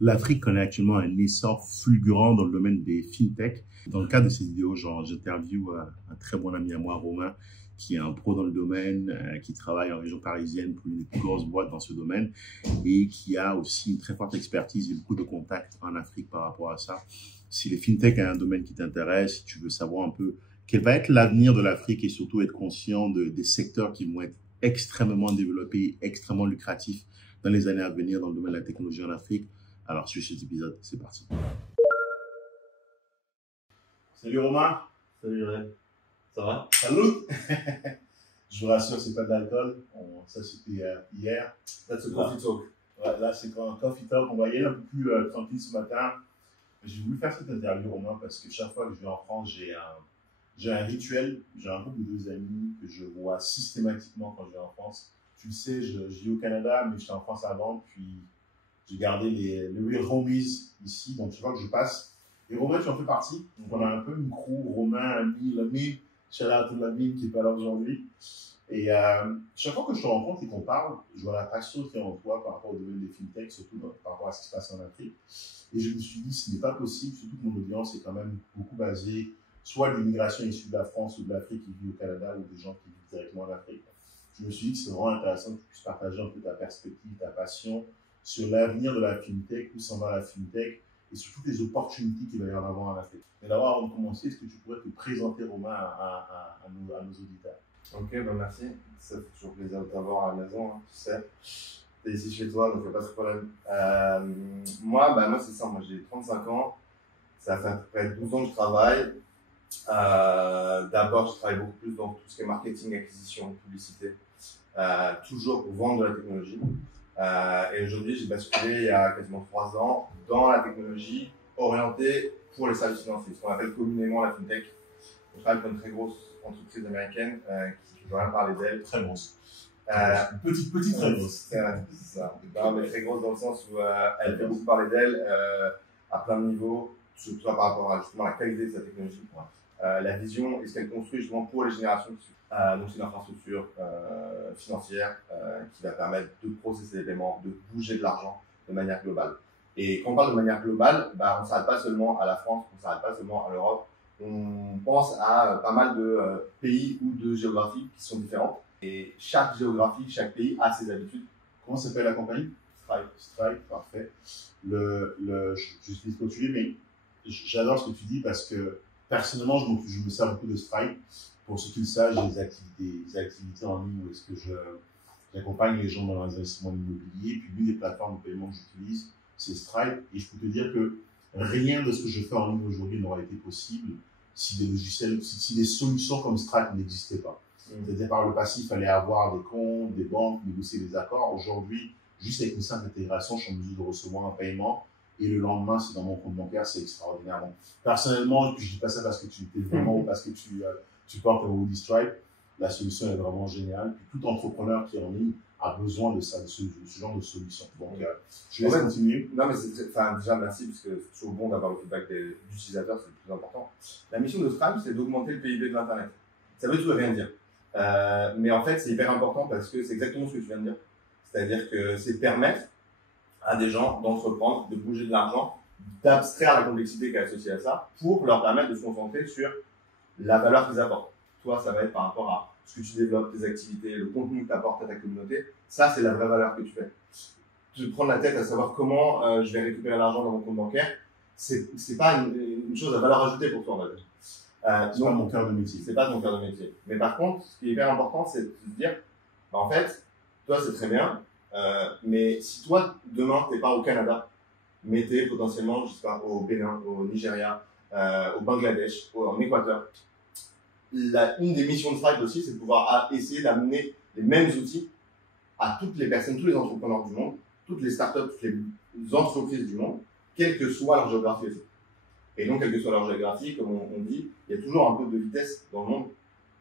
L'Afrique connaît actuellement un essor fulgurant dans le domaine des fintech. Dans le cadre de ces vidéos, j'interviewe un très bon ami à moi, Romain, qui est un pro dans le domaine, qui travaille en région parisienne pour une des plus grosses boîtes dans ce domaine et qui a aussi une très forte expertise et beaucoup de contacts en Afrique par rapport à ça. Si les fintech est un domaine qui t'intéresse, si tu veux savoir un peu quel va être l'avenir de l'Afrique et surtout être conscient des secteurs qui vont être extrêmement développés, extrêmement lucratifs dans les années à venir dans le domaine de la technologie en Afrique, alors sur cet épisode, c'est parti. Salut Romain. Salut Red. Ça va? Salut. Je vous rassure, c'est pas de l'alcool. Ça, c'était hier. That's a coffee talk. Ouais, là, c'est un coffee talk. On va y aller un peu plus tranquille ce matin. J'ai voulu faire cette interview, Romain, parce que chaque fois que je vais en France, j'ai un rituel. J'ai un groupe de 2 amis que je vois systématiquement quand je vais en France. Tu le sais, je vis au Canada, mais j'étais en France avant. Puis, j'ai gardé les real homies ici. Donc, chaque fois que je passe. Et Romain, tu en fais partie. Donc, on a un peu une crew. Romain, ami, l'ami. Shout out to l'ami qui n'est pas là aujourd'hui. Et chaque fois que je te rencontre et qu'on parle, je vois la passion qu'il y a en toi par rapport au domaine des fintech, surtout par rapport à ce qui se passe en Afrique. Et je me suis dit, ce n'est pas possible, surtout que mon audience est quand même beaucoup basée soit de l'immigration issue de la France ou de l'Afrique qui vit au Canada ou des gens qui vivent directement en Afrique. Je me suis dit que c'est vraiment intéressant que tu puisses partager un peu ta perspective, ta passion sur l'avenir de la fintech, où s'en va la fintech et sur toutes les opportunités qu'il va y en avoir en Afrique. Mais d'abord, avant de commencer, est-ce que tu pourrais te présenter, Romain, à nos auditeurs? Ok, bah merci. Ça fait toujours plaisir de t'avoir à la maison, hein, tu sais. T'es ici chez toi, donc il n'y a pas de problème. Moi, c'est ça. Moi, j'ai 35 ans. Ça fait à peu près 12 ans que je travaille. D'abord, je travaille beaucoup plus dans tout ce qui est marketing, acquisition, publicité. Toujours pour vendre de la technologie. Et aujourd'hui, j'ai basculé il y a quasiment 3 ans dans la technologie orientée pour les services financiers, ce qu'on appelle communément la fintech. On travaille pour une très grosse entreprise américaine qui ne peut rien parler d'elle. Très grosse. Petite très grosse. C'est ça. Non, mais très grosse dans le sens où elle fait beaucoup parler d'elle à plein de niveaux, surtout par rapport à justement la qualité de sa technologie, la vision et ce qu'elle construit justement pour les générations qui suivent. Donc c'est une infrastructure financière qui va permettre de processer les paiements, de bouger de l'argent de manière globale. Et quand on parle de manière globale, on ne s'arrête pas seulement à la France, on ne s'arrête pas seulement à l'Europe. On pense à pas mal de pays ou de géographies qui sont différentes. Et chaque géographie, chaque pays a ses habitudes. Comment s'appelle la compagnie? Stripe. Stripe, parfait. Je suis continuer, mais j'adore ce que tu dis parce que personnellement, je me sers beaucoup de Stripe. Pour ceux qui le savent, j'ai des activités en ligne où est-ce que j'accompagne les gens dans les investissements immobiliers. Puis l'une des plateformes de paiement que j'utilise, c'est Stripe. Et je peux te dire que rien de ce que je fais en ligne aujourd'hui n'aurait été possible si des logiciels, si des solutions comme Stripe n'existaient pas. C'est-à-dire par le passé, il fallait avoir des comptes, des banques, négocier des accords. Aujourd'hui, juste avec une simple intégration, je suis en mesure de recevoir un paiement et le lendemain, c'est dans mon compte bancaire, c'est extraordinaire. Donc, personnellement, et puis je dis pas ça parce que tu es vraiment ou parce que tu portes un Woody Stripe, la solution est vraiment géniale. Puis tout entrepreneur qui est en ligne a besoin de ça, de ce genre de solution. Donc, je laisse continuer. Non, mais déjà, merci, parce que c'est toujours bon d'avoir le feedback des utilisateurs, c'est le plus important. La mission de Stripe, c'est d'augmenter le PIB de l'Internet. Ça veut tout et rien dire. Mais en fait, c'est hyper important parce que c'est exactement ce que tu viens de dire. C'est-à-dire que c'est permettre à des gens d'entreprendre, de bouger de l'argent, d'abstraire la complexité qui est associée à ça pour leur permettre de se concentrer sur la valeur qu'ils apportent. Toi, ça va être par rapport à ce que tu développes, tes activités, le contenu que tu apportes à ta communauté. Ça, c'est la vraie valeur que tu fais. Te prendre la tête à savoir comment je vais récupérer l'argent dans mon compte bancaire, c'est pas une chose à valeur ajoutée pour toi, on va dire. C'est pas mon cœur de métier. C'est pas ton cœur de métier. Mais par contre, ce qui est hyper important, c'est de se dire, en fait, toi, c'est très bien, mais si toi, demain, t'es pas au Canada, mais t'es potentiellement, je sais pas, au Bénin, au Nigeria, au Bangladesh, en Équateur, une des missions de Stripe aussi, c'est de pouvoir essayer d'amener les mêmes outils à toutes les personnes, tous les entrepreneurs du monde, toutes les startups, toutes les entreprises du monde, quelle que soit leur géographie aussi. Et donc, quelle que soit leur géographie, comme on dit, il y a toujours un peu de vitesse dans le monde.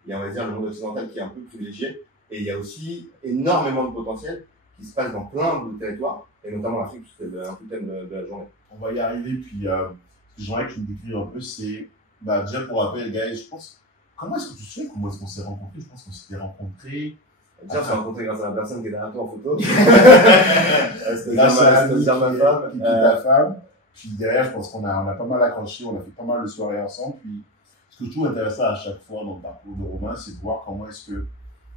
Il y a, on va dire, le monde occidental qui est un peu privilégié. Et il y a aussi énormément de potentiel qui se passe dans plein de territoires, et notamment l'Afrique, puisque c'est un peu le thème de la journée. On va y arriver, puis ce que j'aimerais que tu me décrives un peu, c'est, déjà pour rappel, guys, je pense, comment est-ce que tu sais comment est-ce qu'on s'est rencontrés? Je pense qu'on s'était rencontrés Tiens, je t'ai rencontré grâce à la personne qui est derrière toi en photo. Grâce à C'était Annie, ma femme. qui est ta femme. Puis derrière, je pense qu'on a pas mal accroché, on a fait pas mal de soirées ensemble. Puis ce que je trouve intéressant à chaque fois dans le parcours de Romain, c'est de voir comment est-ce que,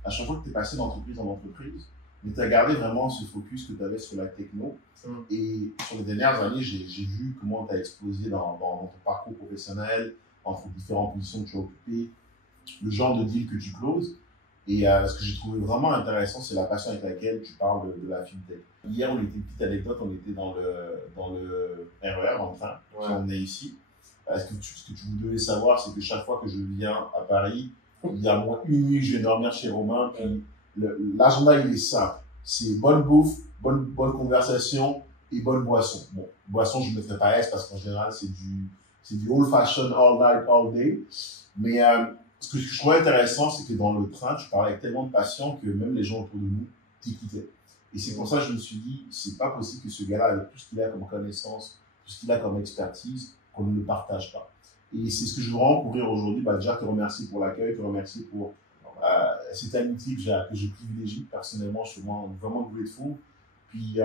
à chaque fois que tu es passé d'entreprise en entreprise, mais tu as gardé vraiment ce focus que tu avais sur la techno. Et sur les dernières années, j'ai vu comment tu as explosé dans ton parcours professionnel, entre différentes positions que tu as occupées, le genre de deal que tu closes. Et ce que j'ai trouvé vraiment intéressant, c'est la passion avec laquelle tu parles de la fintech. Hier, on était, petite anecdote, on était dans le RER, dans le train, qui emmenait ici. Ce que tu devais savoir, c'est que chaque fois que je viens à Paris, il y a moins une nuit que je vais dormir chez Romain, puis l'agenda, il est simple. C'est bonne bouffe, bonne conversation et bonne boisson. Bon, boisson, je ne me fais pas S parce qu'en général, c'est du old fashion all night, all day. Mais ce que je trouvais intéressant, c'est que dans le train, tu parlais avec tellement de passion que même les gens autour de nous t'écoutaient. Et c'est pour ça que je me suis dit, c'est pas possible que ce gars-là, avec tout ce qu'il a comme connaissance, tout ce qu'il a comme expertise, qu'on ne le partage pas. Et c'est ce que je veux vraiment couvrir aujourd'hui. Déjà, te remercier pour l'accueil, te remercier pour cette amitié que je privilégie personnellement. Je suis vraiment grateful. Puis,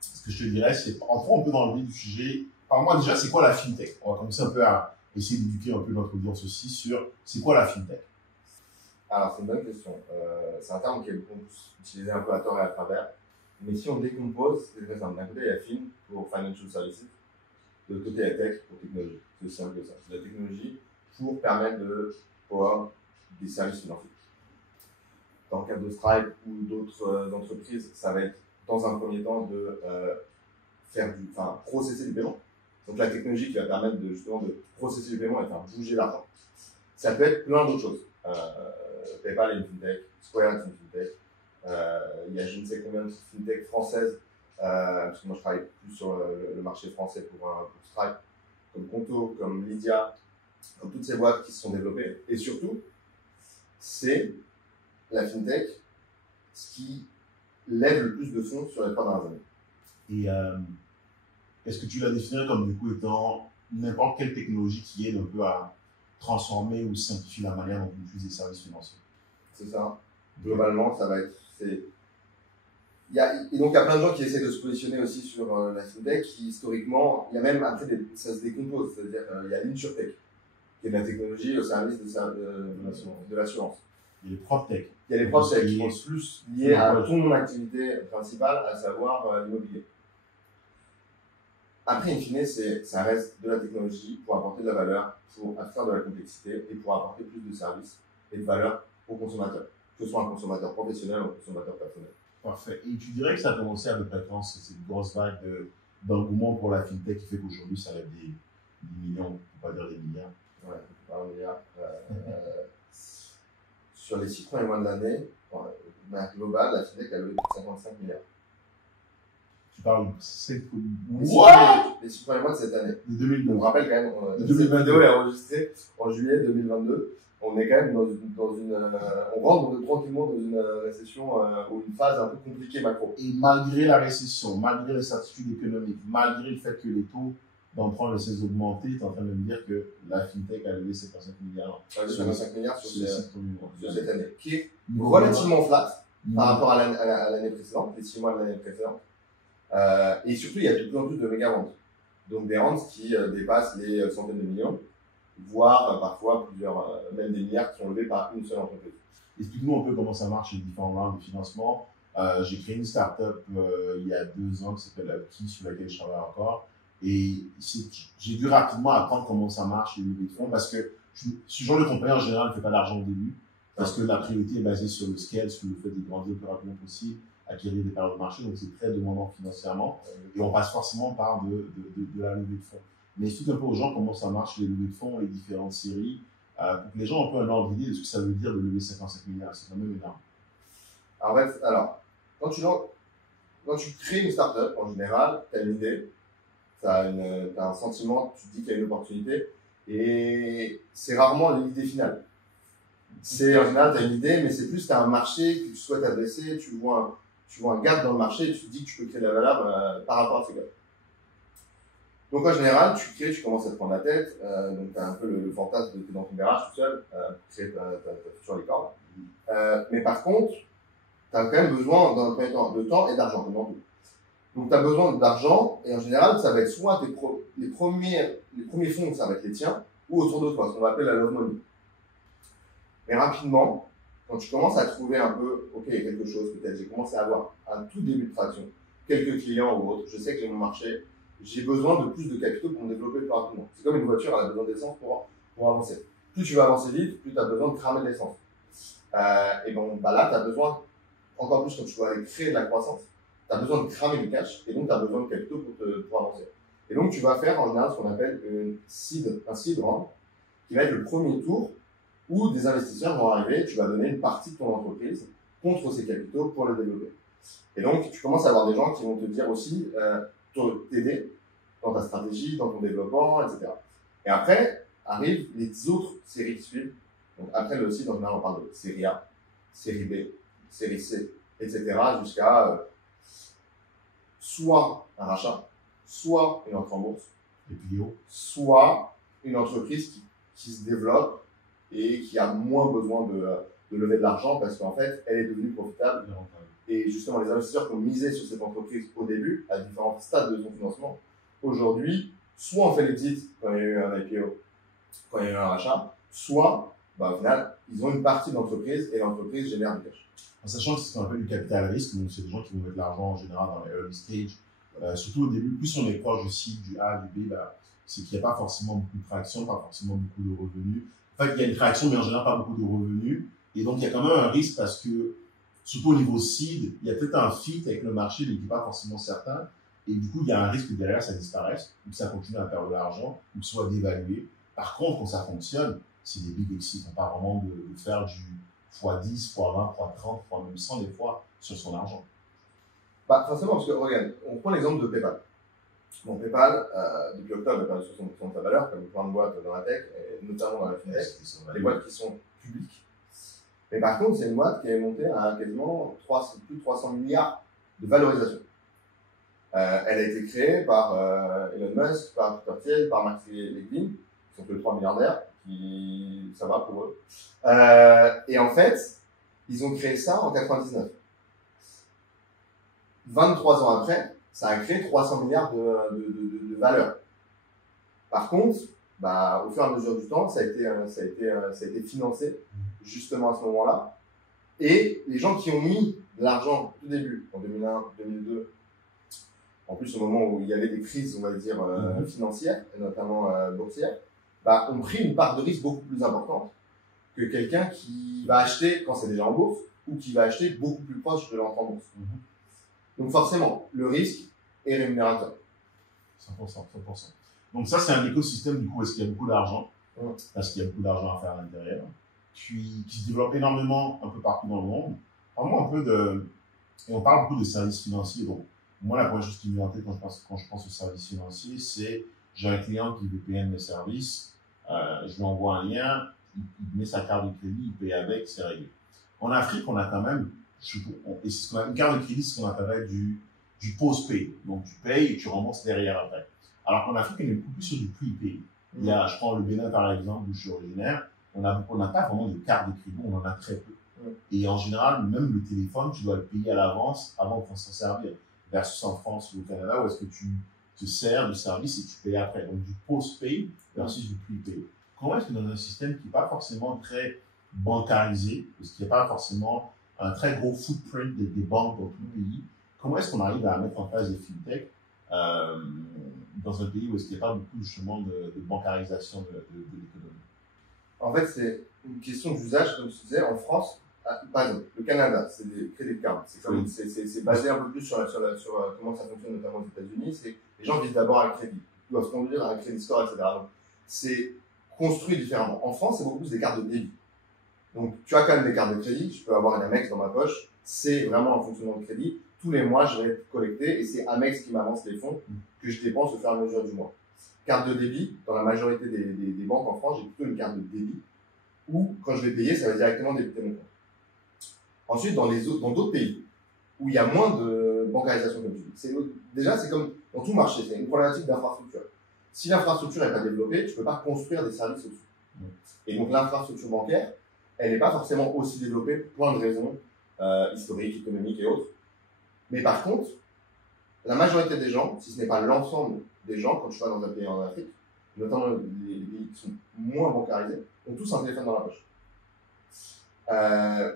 ce que je te dirais, c'est, entrons un peu dans le vif du sujet. Parle-moi déjà, c'est quoi la fintech? On va commencer un peu à essayer d'éduquer un peu notre audience aussi sur c'est quoi la fintech? Alors, c'est une bonne question. C'est un terme qui est beaucoup utilisé un peu à tort et à travers. Mais si on décompose, c'est très simple. D'un côté, il y a fin pour financial services. De l'autre côté, il y a tech pour technologie. C'est aussi simple que ça. C'est la technologie pour permettre de pouvoir des services financiers. Dans le cas de Stripe ou d'autres entreprises, ça va être dans un premier temps de processer du paiement. Donc la technologie qui va permettre justement de processer du paiement et faire bouger l'argent. Ça peut être plein d'autres choses. PayPal est une fintech, Square est une fintech. Il y a je ne sais combien de fintech françaises, parce que moi je travaille plus sur le marché français pour Stripe, comme Conto, comme Lydia, comme toutes ces boîtes qui se sont développées. Et surtout, c'est la fintech ce qui lève le plus de fonds sur les 3 dernières années. Et est-ce que tu la définirais comme du coup étant n'importe quelle technologie qui aide un peu à transformer ou simplifier la manière dont on utilise les services financiers? C'est ça. Globalement, ça va être. Et donc, il y a plein de gens qui essaient de se positionner aussi sur la fintech, qui historiquement, il y a même après, ça se décompose. C'est-à-dire, il y a l'InsurTech, qui est de la technologie au service de l'assurance. Il y a les PropTech. Il y a les PropTech qui sont plus liés à ton activité principale, à savoir l'immobilier. Après, in fine, ça reste de la technologie pour apporter de la valeur, pour faire de la complexité et pour apporter plus de services et de valeur aux consommateurs, que ce soit un consommateur professionnel ou un consommateur personnel. Parfait. Et tu dirais que ça a commencé avec la France, cette grosse vague d'engouement pour la fintech qui fait qu'aujourd'hui, ça lève des millions, pour pas dire des milliards. Ouais, pas un milliard. Sur les 6 premiers mois de l'année, global, la fintech a levé 55 milliards. Tu parles de 7 les 6 premiers mois de cette année. De 2009. On rappelle quand même, de 2022 est enregistré en juillet 2022. On est quand même dans une on rentre tranquillement dans une récession ou une phase un peu compliquée macro. Et malgré la récession, malgré les certitudes économiques, malgré le fait que les taux d'emprunt ne cessent d'augmenter, tu es en train de me dire que la fintech a levé 55 milliards. 55 milliards sur cette année, qui est Niveau relativement flat par rapport à l'année précédente, les 6 mois de l'année précédente. Et surtout, il y a de plus en plus de méga ventes. Donc des ventes qui dépassent les centaines de millions, voire parfois plusieurs, même des milliards qui sont levés par une seule entreprise. Explique-nous un peu comment ça marche les différents rounds de financement. J'ai créé une startup il y a 2 ans qui s'appelle Upkey, sur laquelle je travaille encore. Et j'ai dû rapidement apprendre comment ça marche, les levées de fonds, parce que ce genre de compagnie en général ne fait pas d'argent au début, parce que la priorité est basée sur le scale, sur le fait de grandir le plus rapidement possible, acquérir des parts de marché, donc c'est très demandant financièrement. Et on passe forcément par de la levée de fonds. Mais explique un peu aux gens comment ça marche, les levées de fonds, les différentes séries, pour que les gens aient un peu un ordre d'idée de ce que ça veut dire de lever 55 milliards. C'est quand même énorme. En fait, quand tu crées une startup, en général, tu as une idée, tu as un sentiment, tu te dis qu'il y a une opportunité, et c'est rarement l'idée finale. C'est en général, tu as une idée, mais c'est plus tu as un marché que tu souhaites adresser, tu vois un gap dans le marché et tu te dis que tu peux créer de la valeur par rapport à ce gap. Donc en général, tu commences à te prendre la tête, donc tu as un peu le fantasme de t'es dans ton garage tout seul, créer ta future licorne. Mais par contre, tu as quand même besoin, dans un premier temps, de temps et d'argent, comme dans tout. Donc, tu as besoin d'argent, et en général, ça va être soit les premiers fonds, ça va être les tiens, ou autour de toi, ce qu'on va appeler la love money. Mais rapidement, quand tu commences à trouver un peu, ok, il y a quelque chose, peut-être, j'ai commencé à avoir un tout début de traction, quelques clients ou autres, je sais que j'ai mon marché, j'ai besoin de plus de capitaux pour me développer plus rapidement. C'est comme une voiture, elle a besoin d'essence pour avancer. Plus tu vas avancer vite, plus tu as besoin de cramer de l'essence. Et bon, bah là, tu as besoin, encore plus quand tu dois aller créer de la croissance, tu as besoin de cramer du cash, et donc tu as besoin de capitaux pour avancer. Et donc, tu vas faire en général ce qu'on appelle un seed round, qui va être le premier tour où des investisseurs vont arriver, tu vas donner une partie de ton entreprise contre ces capitaux pour le développer. Et donc, tu commences à avoir des gens qui vont te dire aussi, t'aider dans ta stratégie, dans ton développement, etc. Et après, arrivent les autres séries qui suivent. Donc, après le seed, en général, on parle de série A, série B, série C, etc. jusqu'à soit un rachat, soit une entrée en bourse, soit une entreprise qui se développe et qui a moins besoin de lever de l'argent parce qu'en fait, elle est devenue profitable. Et justement, les investisseurs qui ont misé sur cette entreprise au début, à différents stades de son financement, aujourd'hui, soit on fait l'exit quand il y a eu un IPO, quand il y a eu un rachat, soit, au final, ils ont une partie de l'entreprise et l'entreprise génère du cash. En sachant que c'est ce qu'on appelle du capital risque, donc c'est des gens qui vont mettre l'argent en général dans les early stage. Surtout au début, plus on est proche du C, du A, du B, c'est qu'il n'y a pas forcément beaucoup de traction, pas forcément beaucoup de revenus. En fait, il y a une traction, mais en général, pas beaucoup de revenus. Et donc, il y a quand même un risque parce que, surtout au niveau seed, il y a peut-être un fit avec le marché, mais qui n'est pas forcément certain. Et du coup, il y a un risque que derrière, ça disparaisse, ou que ça continue à perdre de l'argent, ou que ce soit dévalué. Par contre, quand ça fonctionne, c'est des big exits. On parle vraiment de faire du x10, x20, x30, x même 100 des fois sur son argent. Forcément, parce que regarde, on prend l'exemple de PayPal. Bon, PayPal, depuis octobre, a perdu 60% de sa valeur, comme plein de boîtes dans la tech, et notamment dans la fintech, des boîtes qui sont publiques. Mais par contre, c'est une boîte qui est montée à quasiment plus de 300 milliards de valorisation. Elle a été créée par Elon Musk, par Peter Thiel, par Mark Cuban, qui sont que les 3 milliardaires, ça va pour eux. Et en fait, ils ont créé ça en 99. 23 ans après, ça a créé 300 milliards de valeur. Par contre, au fur et à mesure du temps, ça a été financé justement à ce moment-là. Et les gens qui ont mis de l'argent au début, en 2001, 2002, en plus au moment où il y avait des crises, on va dire, financières, et notamment boursières, ont pris une part de risque beaucoup plus importante que quelqu'un qui va acheter quand c'est déjà en bourse ou qui va acheter beaucoup plus proche de l'entrée en bourse. Donc forcément, le risque est rémunérateur. 100%. Donc ça, c'est un écosystème du coup, où est-ce qu'il y a beaucoup d'argent, parce qu'il y a beaucoup d'argent à faire à l'intérieur, qui se développe énormément un peu partout dans le monde. Vraiment et on parle beaucoup de services financiers. Donc moi, la première chose qui me vient en tête quand je pense aux services financiers, c'est j'ai un client qui veut payer un de mes services, je lui envoie un lien, il met sa carte de crédit, il paye avec, c'est réglé. En Afrique, on a quand même et c'est ce qu'on a, une carte de crédit, c'est ce qu'on appellerait du post-pay. Donc, tu payes et tu rembourses derrière après. Alors qu'en Afrique, on est beaucoup plus sur du pre-pay. Il y a, je prends le Bénin par exemple, où je suis originaire, on n'a pas vraiment de carte de crédit, on en a très peu. Et en général, même le téléphone, tu dois le payer à l'avance avant de s'en servir. Versus en France ou au Canada, où est-ce que tu te sers du service et tu payes après. Donc, du post-pay versus du pre-pay. Comment est-ce que dans un système qui n'est pas forcément très bancarisé, parce qu'il n'y a pas forcément un très gros footprint des banques dans tout le pays, comment est-ce qu'on arrive à mettre en place des fintechs dans un pays où il n'y a pas beaucoup justement de bancarisation de l'économie? En fait, c'est une question d'usage, comme tu disais, en France, par exemple, le Canada, c'est des crédits de carte. C'est basé un peu plus sur comment ça fonctionne, notamment aux États-Unis. C'est les gens visent d'abord un crédit, ils doivent se conduire à un crédit score, etc. Donc, c'est construit différemment. En France, c'est beaucoup plus des cartes de débit. Donc, tu as quand même des cartes de crédit. Je peux avoir une Amex dans ma poche. C'est vraiment un fonctionnement de crédit. Tous les mois, je vais être collecté et c'est Amex qui m'avance les fonds que je dépense au fur et à mesure du mois. Carte de débit, dans la majorité des banques en France, j'ai plutôt une carte de débit où, quand je vais payer, ça va directement débiter mon compte. Ensuite, dans d'autres pays où il y a moins de bancarisation, comme tu dis, déjà, c'est comme dans tout marché, c'est une problématique d'infrastructure. Si l'infrastructure n'est pas développée, tu ne peux pas construire des services au-dessus. Et donc, l'infrastructure bancaire, elle n'est pas forcément aussi développée pour plein de raisons, historiques, économiques et autres. Mais par contre, la majorité des gens, si ce n'est pas l'ensemble des gens, quand tu vas dans un pays en Afrique, notamment les pays qui sont moins bancarisés, ont tous un téléphone dans la poche.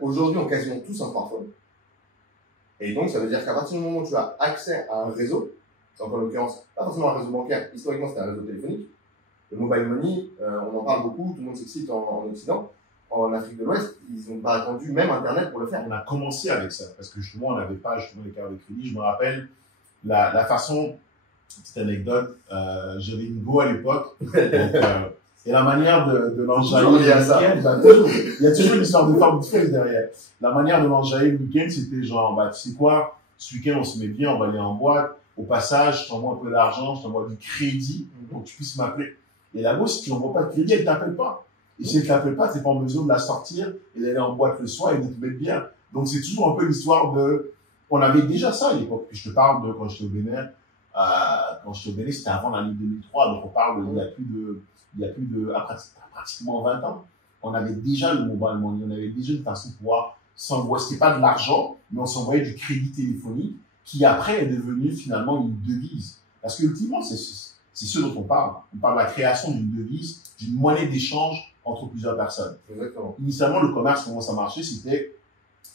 Aujourd'hui, ont quasiment tous un smartphone. Et donc, ça veut dire qu'à partir du moment où tu as accès à un réseau, donc en l'occurrence, pas forcément un réseau bancaire, historiquement c'était un réseau téléphonique, le mobile money, on en parle beaucoup, tout le monde s'excite en Occident. En Afrique de l'Ouest, ils n'ont pas attendu même Internet pour le faire. On a commencé avec ça, parce que justement, on n'avait pas justement les cartes de crédit. Je me rappelle la façon, petite anecdote, j'avais une Go à l'époque, et la manière de l'enjailler le week-end, il y a toujours une histoire de forme de derrière. La manière de l'enjailler le week-end, c'était genre, bah, tu sais quoi, ce week-end, on se met bien, on va aller en boîte. Au passage, je t'envoie un peu d'argent, je t'envoie du crédit pour que tu puisses m'appeler. Et la Go, si tu n'envoies pas de crédit, elle t'appelle pas. Et si elle t'appelle pas, t'es pas en mesure de la sortir et d'aller en boîte le soir et de te mettre bien. Donc, c'est toujours un peu l'histoire de, on avait déjà ça à l'époque. Puis je te parle de quand j'étais au Bénin. Quand j'étais au Bénin, c'était avant l'année 2003. Donc, on parle de, il y a plus de, pratiquement 20 ans. On avait déjà le mobile money. On avait déjà une façon de pouvoir s'envoyer. C'était pas de l'argent, mais on s'envoyait du crédit téléphonique qui après est devenu finalement une devise. Parce que, ultimement, c'est ce dont on parle. On parle de la création d'une devise, d'une monnaie d'échange entre plusieurs personnes. Exactement. Initialement, le commerce, comment ça marchait, c'était,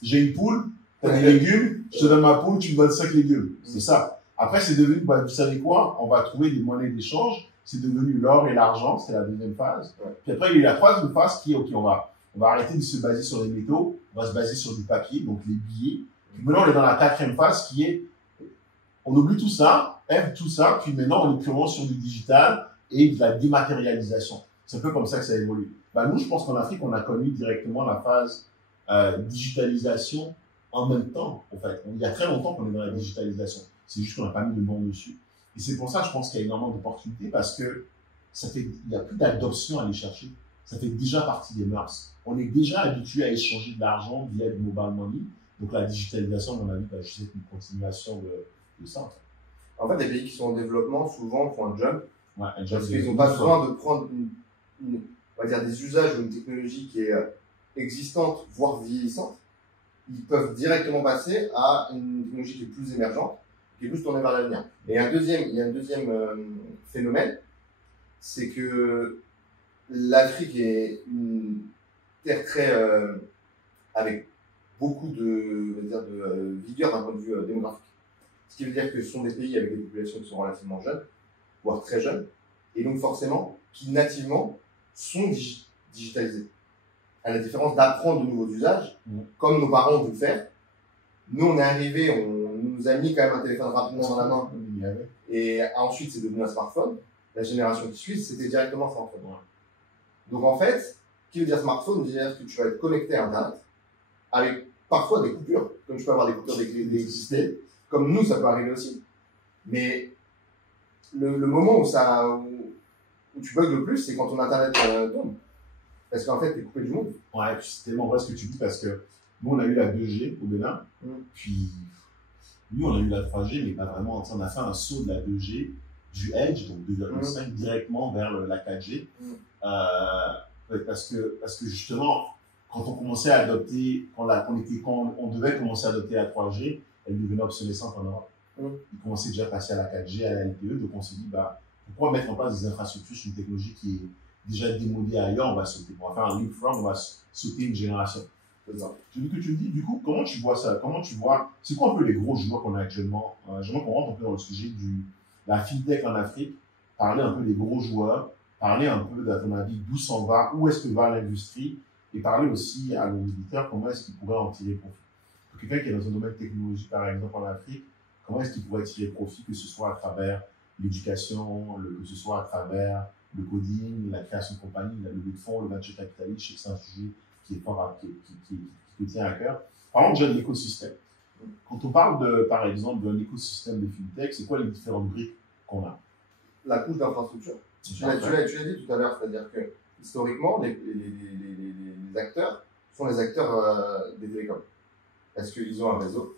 j'ai une poule, tu as des légumes, je te donne ma poule, tu me donnes 5 légumes. C'est ça. Après, c'est devenu, bah, vous savez quoi, on va trouver des monnaies d'échange, c'est devenu l'or et l'argent, c'est la deuxième phase. Puis après, il y a eu la troisième phase qui est, ok, on va arrêter de se baser sur les métaux, on va se baser sur du papier, donc les billets. Puis maintenant, on est dans la quatrième phase qui est, on oublie tout ça, puis maintenant, on est purement sur du digital et de la dématérialisation. C'est un peu comme ça que ça évolue. Bah, nous, je pense qu'en Afrique, on a connu directement la phase digitalisation en même temps, en fait. Il y a très longtemps qu'on est dans la digitalisation. C'est juste qu'on n'a pas mis le nom dessus. Et c'est pour ça, je pense qu'il y a énormément d'opportunités parce que il n'y a plus d'adoption à aller chercher. Ça fait déjà partie des mœurs. On est déjà habitué à échanger de l'argent via du mobile money. Donc, la digitalisation, à mon avis, c'est une continuation de ça, en fait. En fait, les pays qui sont en développement, souvent, font un jump. Ouais, parce qu'ils n'ont pas besoin de prendre on va dire des usages ou une technologie qui est existante, voire vieillissante. Ils peuvent directement passer à une technologie qui est plus émergente, qui est plus tournée vers l'avenir. Et il y a un deuxième phénomène, c'est que l'Afrique est une terre très avec beaucoup de vigueur d'un point de vue démographique. Ce qui veut dire que ce sont des pays avec des populations qui sont relativement jeunes, voire très jeunes, et donc forcément, qui nativement sont digitalisés. À la différence d'apprendre de nouveaux usages, comme nos parents ont dû le faire. Nous, on est arrivés, on nous a mis quand même un téléphone rapidement dans la main, et ensuite c'est devenu un smartphone. La génération qui suit, c'était directement un smartphone. Donc en fait, qui veut dire smartphone, veut dire que tu vas être connecté à Internet, avec parfois des coupures, comme tu peux avoir des coupures d'électricité, comme nous, ça peut arriver aussi. Mais le moment où tu bugs le plus, c'est quand ton Internet tombe. Parce qu'en fait, t'es coupé du monde. Ouais, c'est tellement vrai ce que tu dis, parce que nous, on a eu la 2G au Bénin, puis nous, on a eu la 3G, mais pas vraiment. On a fait un saut de la 2G, du Edge, donc 2,5, directement vers la 4G. Parce que justement, quand on commençait à adopter, quand on devait commencer à adopter la 3G, elle devenait obsolescente en Europe. Il commençait déjà à passer à la 4G, à la LTE, donc on s'est dit, bah, pourquoi mettre en place des infrastructures sur une technologie qui est déjà démodée ailleurs, on va sauter. On va faire un leapfrog, on va sauter une génération. J'ai vu que tu me dis, du coup, comment tu vois ça? C'est quoi un peu les gros joueurs qu'on a actuellement? J'aimerais qu'on rentre un peu dans le sujet de la fintech en Afrique, parler un peu des gros joueurs, parler un peu, à ton avis, d'où s'en va, où est-ce que va l'industrie, et parler aussi à nos auditeurs comment est-ce qu'ils pourraient en tirer profit. Pour quelqu'un qui est dans un domaine technologique, par exemple, en Afrique, comment est-ce qu'il pourrait tirer profit, que ce soit à travers l'éducation, que ce soit à travers le coding, la création de compagnie, la levée de fonds, le venture capitaliste? Je sais que c'est un sujet qui est fort, qui te tient à cœur. Parlons déjà de l'écosystème. Quand on parle, par exemple, d'un écosystème de fintech, c'est quoi les différentes briques qu'on a? La couche d'infrastructure. Tu l'as dit tout à l'heure, c'est-à-dire que historiquement, les acteurs sont les acteurs des télécoms. Parce qu'ils ont un réseau,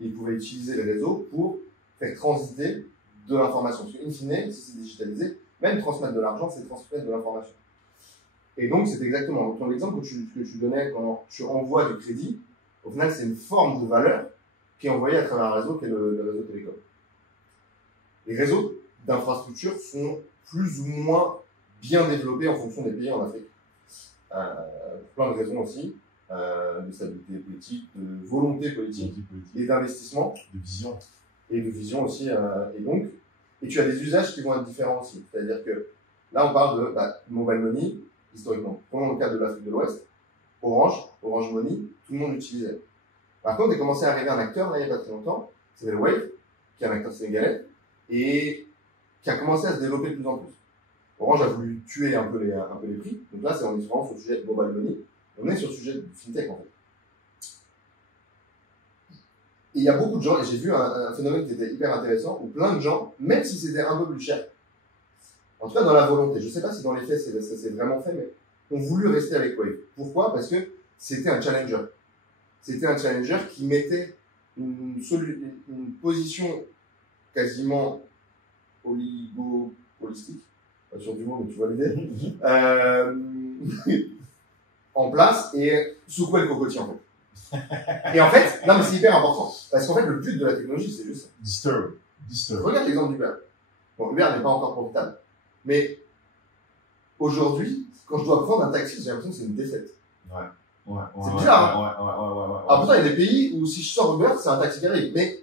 et ils pouvaient utiliser le réseau pour faire transiter de l'information. Parce qu'in fine, si c'est digitalisé, même transmettre de l'argent, c'est transmettre de l'information. Et donc, c'est exactement ton exemple que tu donnais quand tu envoies du crédit. Au final, c'est une forme de valeur qui est envoyée à travers un réseau qui est le réseau télécom. Les réseaux d'infrastructure sont plus ou moins bien développés en fonction des pays en Afrique. Pour plein de raisons aussi, de stabilité politique, de volonté politique et d'investissement. De vision. Et de vision aussi. Et tu as des usages qui vont être différents aussi. C'est-à-dire que là, on parle de mobile money, historiquement. Prenons le cas de l'Afrique de l'Ouest, Orange Money, tout le monde l'utilisait. Par contre, il est commencé à arriver un acteur, là, il n'y a pas très longtemps, c'est le Wave, qui est un acteur sénégalais, et qui a commencé à se développer de plus en plus. Orange a voulu tuer un peu les prix. Donc là, on est vraiment sur le sujet de mobile money. On est sur le sujet de fintech, en fait. Et il y a beaucoup de gens, et j'ai vu un phénomène qui était hyper intéressant, où plein de gens, même si c'était un peu plus cher, en tout cas dans la volonté, je ne sais pas si dans les faits ça s'est vraiment fait, mais ont voulu rester avec Wave. Pourquoi? Parce que c'était un challenger. C'était un challenger qui mettait une position quasiment oligopolistique, pas sûr du mot, mais tu vois l'idée, en place et secouait le cocotier, en fait. Et en fait, non mais c'est hyper important, parce qu'en fait le but de la technologie c'est juste ça. Disturb. Regarde l'exemple d'Uber. Bon, Uber n'est pas encore profitable, mais aujourd'hui, quand je dois prendre un taxi, j'ai l'impression que c'est une défaite. C'est bizarre. Alors pourtant, il y a des pays où si je sors Uber, c'est un taxi qui arrive, mais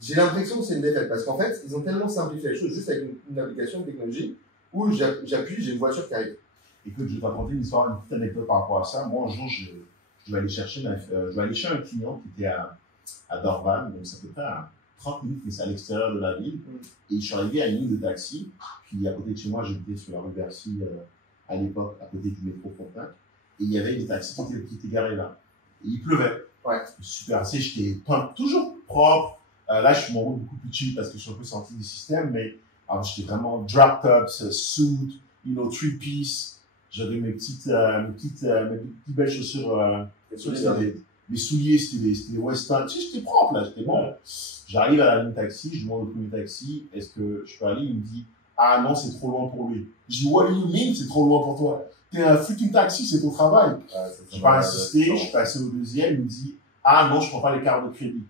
j'ai l'impression que c'est une défaite, parce qu'en fait, ils ont tellement simplifié les choses juste avec une application, une technologie, où j'appuie, j'ai une voiture qui arrive. Écoute, je vais te raconter une histoire, une petite anecdote par rapport à ça. Moi, un jour, je vais aller chercher chez un client qui était à Dorval, donc ça fait près à 30 minutes, mais c'est à l'extérieur de la ville. Et je suis arrivé à une ligne de taxi, puis à côté de chez moi, j'habitais sur la rue Bercy à l'époque, à côté du métro Frontenac, et il y avait des taxis qui étaient garés là. Et il pleuvait. Ouais. Super, assez, j'étais toujours propre. Là, je suis mon rôle beaucoup plus chill parce que je suis un peu sorti du système, mais alors, j'étais vraiment drop tops, suit, three piece. J'avais mes petites belles chaussures. Mes souliers, c'était des Weston. Tu sais, j'étais propre, là, j'étais bon. J'arrive à la ligne taxi, je demande au premier taxi, est-ce que je peux aller? Il me dit, ah non, c'est trop loin pour lui. Je dis, what do you mean, c'est trop loin pour toi? T'es un fucking taxi, c'est ton travail. Je n'ai pas insisté, je suis passé au deuxième, il me dit, ah non, je prends pas les cartes de crédit.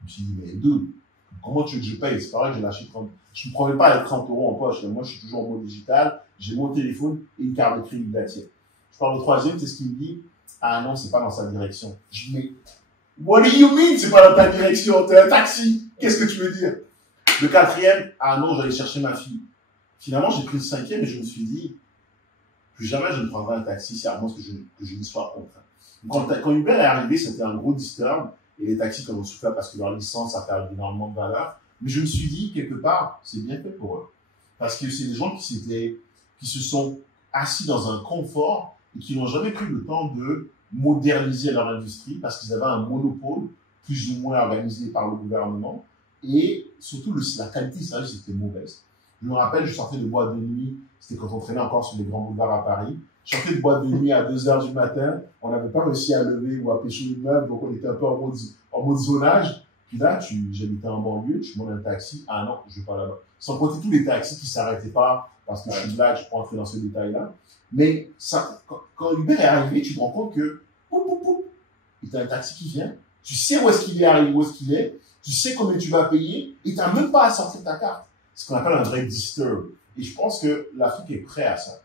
Je me suis dit, mais deux, comment tu veux que je paye? C'est pareil, j'ai lâché 30. Je ne me prenais pas les 30 € en poche. Moi, je suis toujours en mode digital. J'ai mon téléphone et une carte de crédit d'Atier. Je parle au troisième, c'est ce qu'il me dit. Ah non, c'est pas dans sa direction. Je dis, mais, what do you mean, c'est pas dans ta direction? T'es un taxi. Qu'est-ce que tu veux dire? Le quatrième, ah non, j'allais chercher ma fille. Finalement, j'ai pris le cinquième et je me suis dit, plus jamais je ne prendrai un taxi si à moins que je n'y sois contraint. Quand Uber est arrivé, c'était un gros disturb. Et les taxis comme on souffle parce que leur licence, ça perd énormément de valeur. Mais je me suis dit, quelque part, c'est bien fait pour eux. Parce que c'est des gens qui se sont assis dans un confort et qui n'ont jamais pris le temps de moderniser leur industrie parce qu'ils avaient un monopole plus ou moins organisé par le gouvernement. Et surtout, la qualité du service était mauvaise. Je me rappelle, je sortais de boîte de nuit, c'était quand on traînait encore sur les grands boulevards à Paris. Je sortais de boîte de nuit à 2h du matin, on n'avait pas réussi à lever ou à pêcher une meuble, donc on était un peu en mode zonage. Puis là, j'habitais en banlieue, tu montes un taxi, ah non, je vais pas là-bas. Sans compter tous les taxis qui s'arrêtaient pas, parce que je suis blague, je peux entrer dans ce détail-là. Mais ça, quand Uber est arrivé, tu te rends compte que, il y a un taxi qui vient, tu sais où est-ce qu'il est arrivé, où est-ce qu'il est, tu sais combien tu vas payer, et tu n'as même pas à sortir ta carte. C'est ce qu'on appelle un vrai disturb. Et je pense que l'Afrique est prête à ça.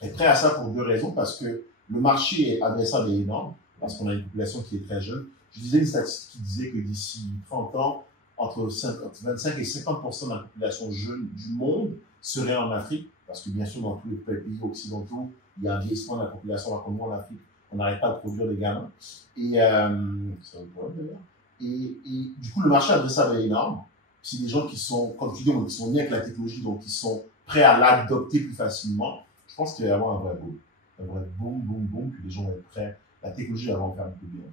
Elle est prête à ça pour deux raisons, parce que le marché adressable est énorme, parce qu'on a une population qui est très jeune. Je disais une statistique qui disait que d'ici 30 ans, entre 25 et 50% de la population jeune du monde serait en Afrique, parce que bien sûr, dans tous les pays occidentaux, il y a un vieillissement de la population, alors que nous, en Afrique, on n'arrête pas de produire des gamins. Et, c'est un problème d'ailleurs. Et du coup, le marché adressable est énorme. C'est des gens qui sont, comme tu dis, qui sont nés avec la technologie, donc qui sont prêts à l'adopter plus facilement. Je pense qu'il va y avoir un vrai boom. Un vrai boom, puis les gens vont être prêts. La technologie va vraiment faire beaucoup de bien.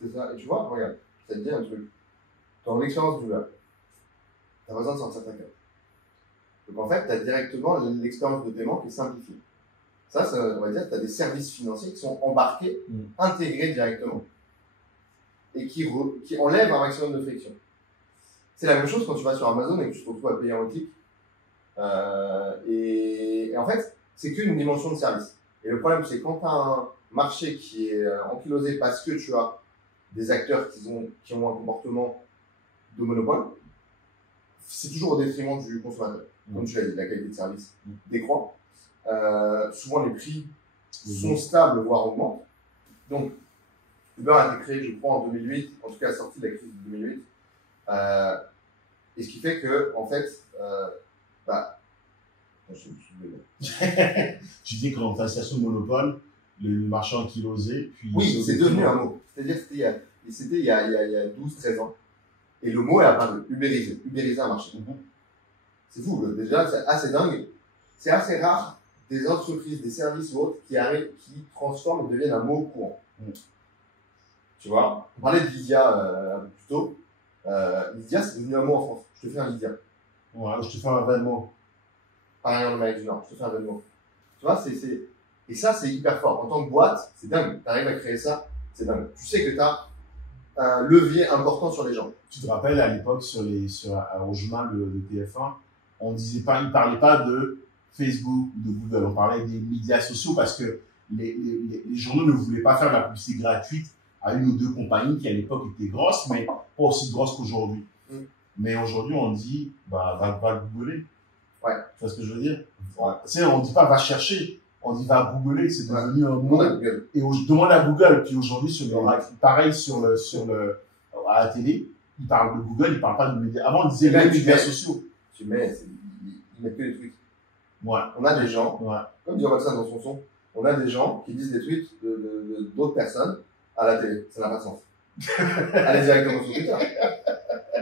C'est ça. Et tu vois, regarde, ça te dit un truc. Dans l'expérience du web, tu as besoin de sortir ta carte. Donc en fait, tu as directement l'expérience de paiement qui est simplifiée. Ça, on va dire que tu as des services financiers qui sont embarqués, intégrés directement. Et qui enlèvent un maximum de friction. C'est la même chose quand tu vas sur Amazon et que tu te retrouves à payer en clic. Et en fait, c'est qu'une dimension de service. Et le problème, c'est quand tu as un marché qui est ankylosé parce que tu as des acteurs qui ont un comportement de monopole, c'est toujours au détriment du consommateur. Comme tu l'as dit, la qualité de service décroît. Souvent, les prix sont stables, voire augmentent. Donc, Uber a été créé, je crois, en 2008, en tout cas, sorti de la crise de 2008. Et ce qui fait que, en fait, tu dis qu'en passation de monopole, le marché ankylosé, puis... Oui, c'est devenu un mot. C'est-à-dire que c'était il y a 12-13 ans. Et le mot est apparu, ubériser un marché. C'est fou, déjà, c'est assez dingue. C'est assez rare des entreprises, des services ou autres qui transforment et deviennent un mot courant. Tu vois, on parlait de Lydia un peu plus tôt. Lydia, c'est devenu un mot en France. Je te fais un Lydia. Ouais, je te fais un Venmo. Pareil en Amérique du Nord, je te fais un Venmo. Tu vois, et ça, c'est hyper fort. En tant que boîte, c'est dingue. Tu arrives à créer ça, c'est dingue. Tu sais que tu as un levier important sur les gens. Tu te rappelles, à l'époque, au journal de TF1, on disait pas, il parlait pas de Facebook ou de Google, on parlait des médias sociaux parce que les journaux ne voulaient pas faire de la publicité gratuite à une ou deux compagnies qui à l'époque étaient grosses, mais pas aussi grosses qu'aujourd'hui. Mais aujourd'hui, on dit, va googler. Ouais. Tu vois ce que je veux dire? Ouais. Tu sais, on dit pas va chercher, on dit va googler, c'est devenu un mot. Et demande à Google. Puis aujourd'hui, pareil à la télé, ils parlent de Google, ils parlent pas de médias. Avant, on disait les médias sociaux. Ils mettent que des tweets. Ouais. On a des gens, comme dit Watson dans son son, on a des gens qui disent des tweets d'autres personnes à la télé. Ça n'a pas de sens. Allez directement sur Twitter.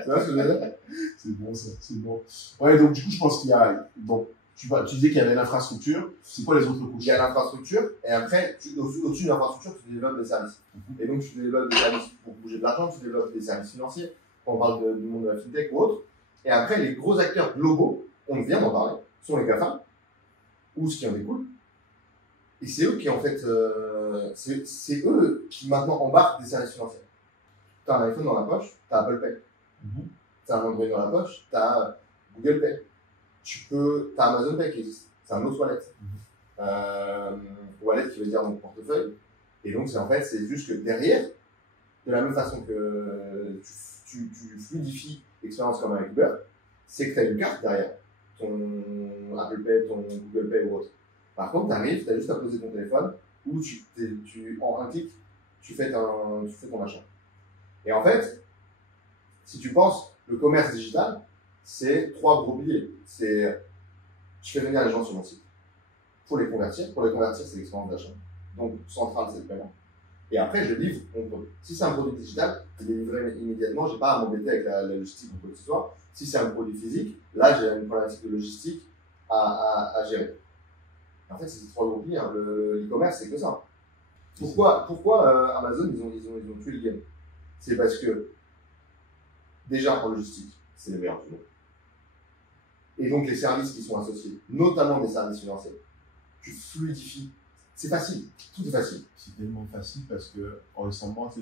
Tu vois ce que je veux dire? C'est bon, ça, c'est bon. Ouais, donc du coup, je pense qu'il y a. Donc, tu disais qu'il y avait l'infrastructure. C'est quoi les autres couches? Il y a l'infrastructure, et après, au-dessus de l'infrastructure, tu développes des services. Et donc, tu développes des services pour bouger de l'argent, tu développes des services financiers, quand on parle du monde de la fintech ou autre. Et après, les gros acteurs globaux, on vient d'en parler, sont les GAFA, ou ce qui en découle. Et c'est eux qui, en fait, c'est eux qui maintenant embarquent des services financiers. Tu as un iPhone dans la poche, tu as Apple Pay. Tu as un Android dans la poche, tu as Google Pay. Tu as Amazon Pay qui existe. C'est un autre wallet. Wallet qui veut dire mon portefeuille. Et donc, c'est juste que derrière, de la même façon que tu fluidifies l'expérience comme avec Uber, c'est que tu as une carte derrière. Ton Apple Pay, ton Google Pay ou autre. Par contre, tu arrives, tu as juste à poser ton téléphone ou en un clic, tu fais ton achat. Et en fait, si tu penses, le commerce digital, c'est 3 gros piliers. Tu fais venir les gens sur mon site. Pour les convertir, c'est l'expérience d'achat. Donc, central, c'est le paiement. Et après, je livre mon produit. Si c'est un produit digital, je l'ai livré immédiatement, j'ai pas à m'embêter avec la logistique ou quoi que ce soit. Si c'est un produit physique, là, j'ai une problématique de logistique à gérer. En fait, c'est ces 3 gros piliers. Hein. L'e-commerce, c'est que ça. Pourquoi Amazon, ils ont tué le game? C'est parce que, déjà, en logistique, c'est les meilleurs du monde. Et donc, les services qui sont associés, notamment des services financiers, tu fluidifies. C'est facile. Tout est facile. C'est tellement facile parce que, récemment,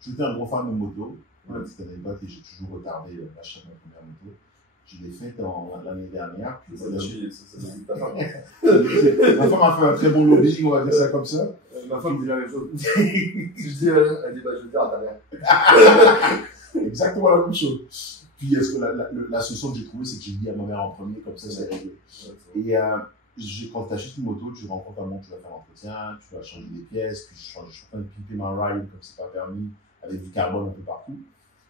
j'étais un gros fan de moto. Une petite anecdote, et j'ai toujours retardé l'achat de ma première moto. Je l'ai faite l'année dernière. Puis ça dégoûte ta femme. Ma femme a fait un très bon lobbying, on va dire ça comme ça. Ma femme dit la même chose. Elle dit, je vais le dire à ta mère. Exactement la même chose. Puis, la solution que j'ai trouvée, c'est que j'ai dit à ma mère en premier, comme ça, c'est réglé. Et quand tu achètes une moto, tu rencontres un monde, tu vas faire l'entretien, tu vas changer des pièces, puis je suis en train de pimper ma ride comme c'est pas permis, avec du carbone un peu partout.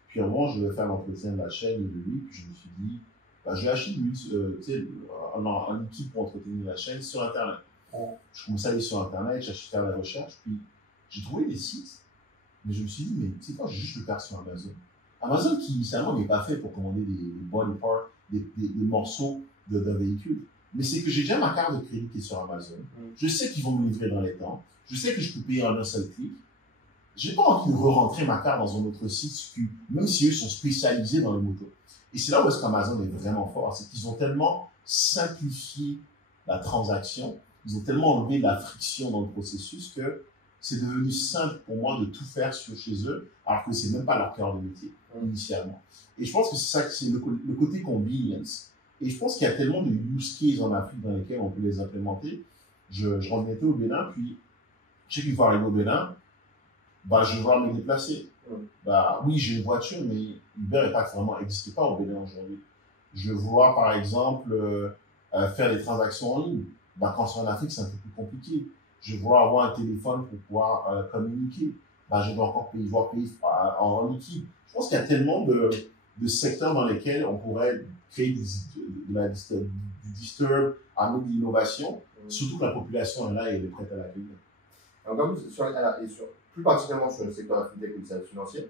Puis à un moment, je vais faire l'entretien de la chaîne et de l'huile, puis je me suis dit, je vais acheter un outil pour entretenir la chaîne sur Internet. Je commençais à aller sur Internet, j'ai acheté faire la recherche, puis j'ai trouvé des sites, mais je me suis dit, mais tu sais quoi, j'ai juste le faire sur Amazon. Amazon qui initialement n'est pas fait pour commander des body parts, des morceaux d'un véhicule. Mais c'est que j'ai déjà ma carte de crédit qui est sur Amazon. Je sais qu'ils vont me livrer dans les temps. Je sais que je peux payer en un seul clic. J'ai pas envie de re-rentrer ma carte dans un autre site, même si eux sont spécialisés dans les motos. Et c'est là où est-ce qu'Amazon est vraiment fort. C'est qu'ils ont tellement simplifié la transaction, ils ont tellement enlevé la friction dans le processus que c'est devenu simple pour moi de tout faire chez eux, alors que c'est même pas leur cœur de métier, initialement. Et je pense que c'est ça, c'est le côté convenience. Et je pense qu'il y a tellement de use cases en Afrique dans lesquels on peut les implémenter. Je remettais au Bénin, puis je sais qu'une fois arrivé au Bénin, bah, je vais devoir me déplacer. Bah, oui, j'ai une voiture, mais Uber n'existe pas au Bénin aujourd'hui. Je vais vouloir, par exemple, faire des transactions en ligne. Bah, quand c'est en Afrique, c'est un peu plus compliqué. Je vais vouloir avoir un téléphone pour pouvoir communiquer. Bah, je dois encore payer, en liquide. Je pense qu'il y a tellement de secteurs dans lesquels on pourrait créer du disturb, amener de l'innovation, surtout que la population est là et elle est prête à l'accueillir. Alors, comme plus particulièrement sur le secteur de la fintech ou du service financier,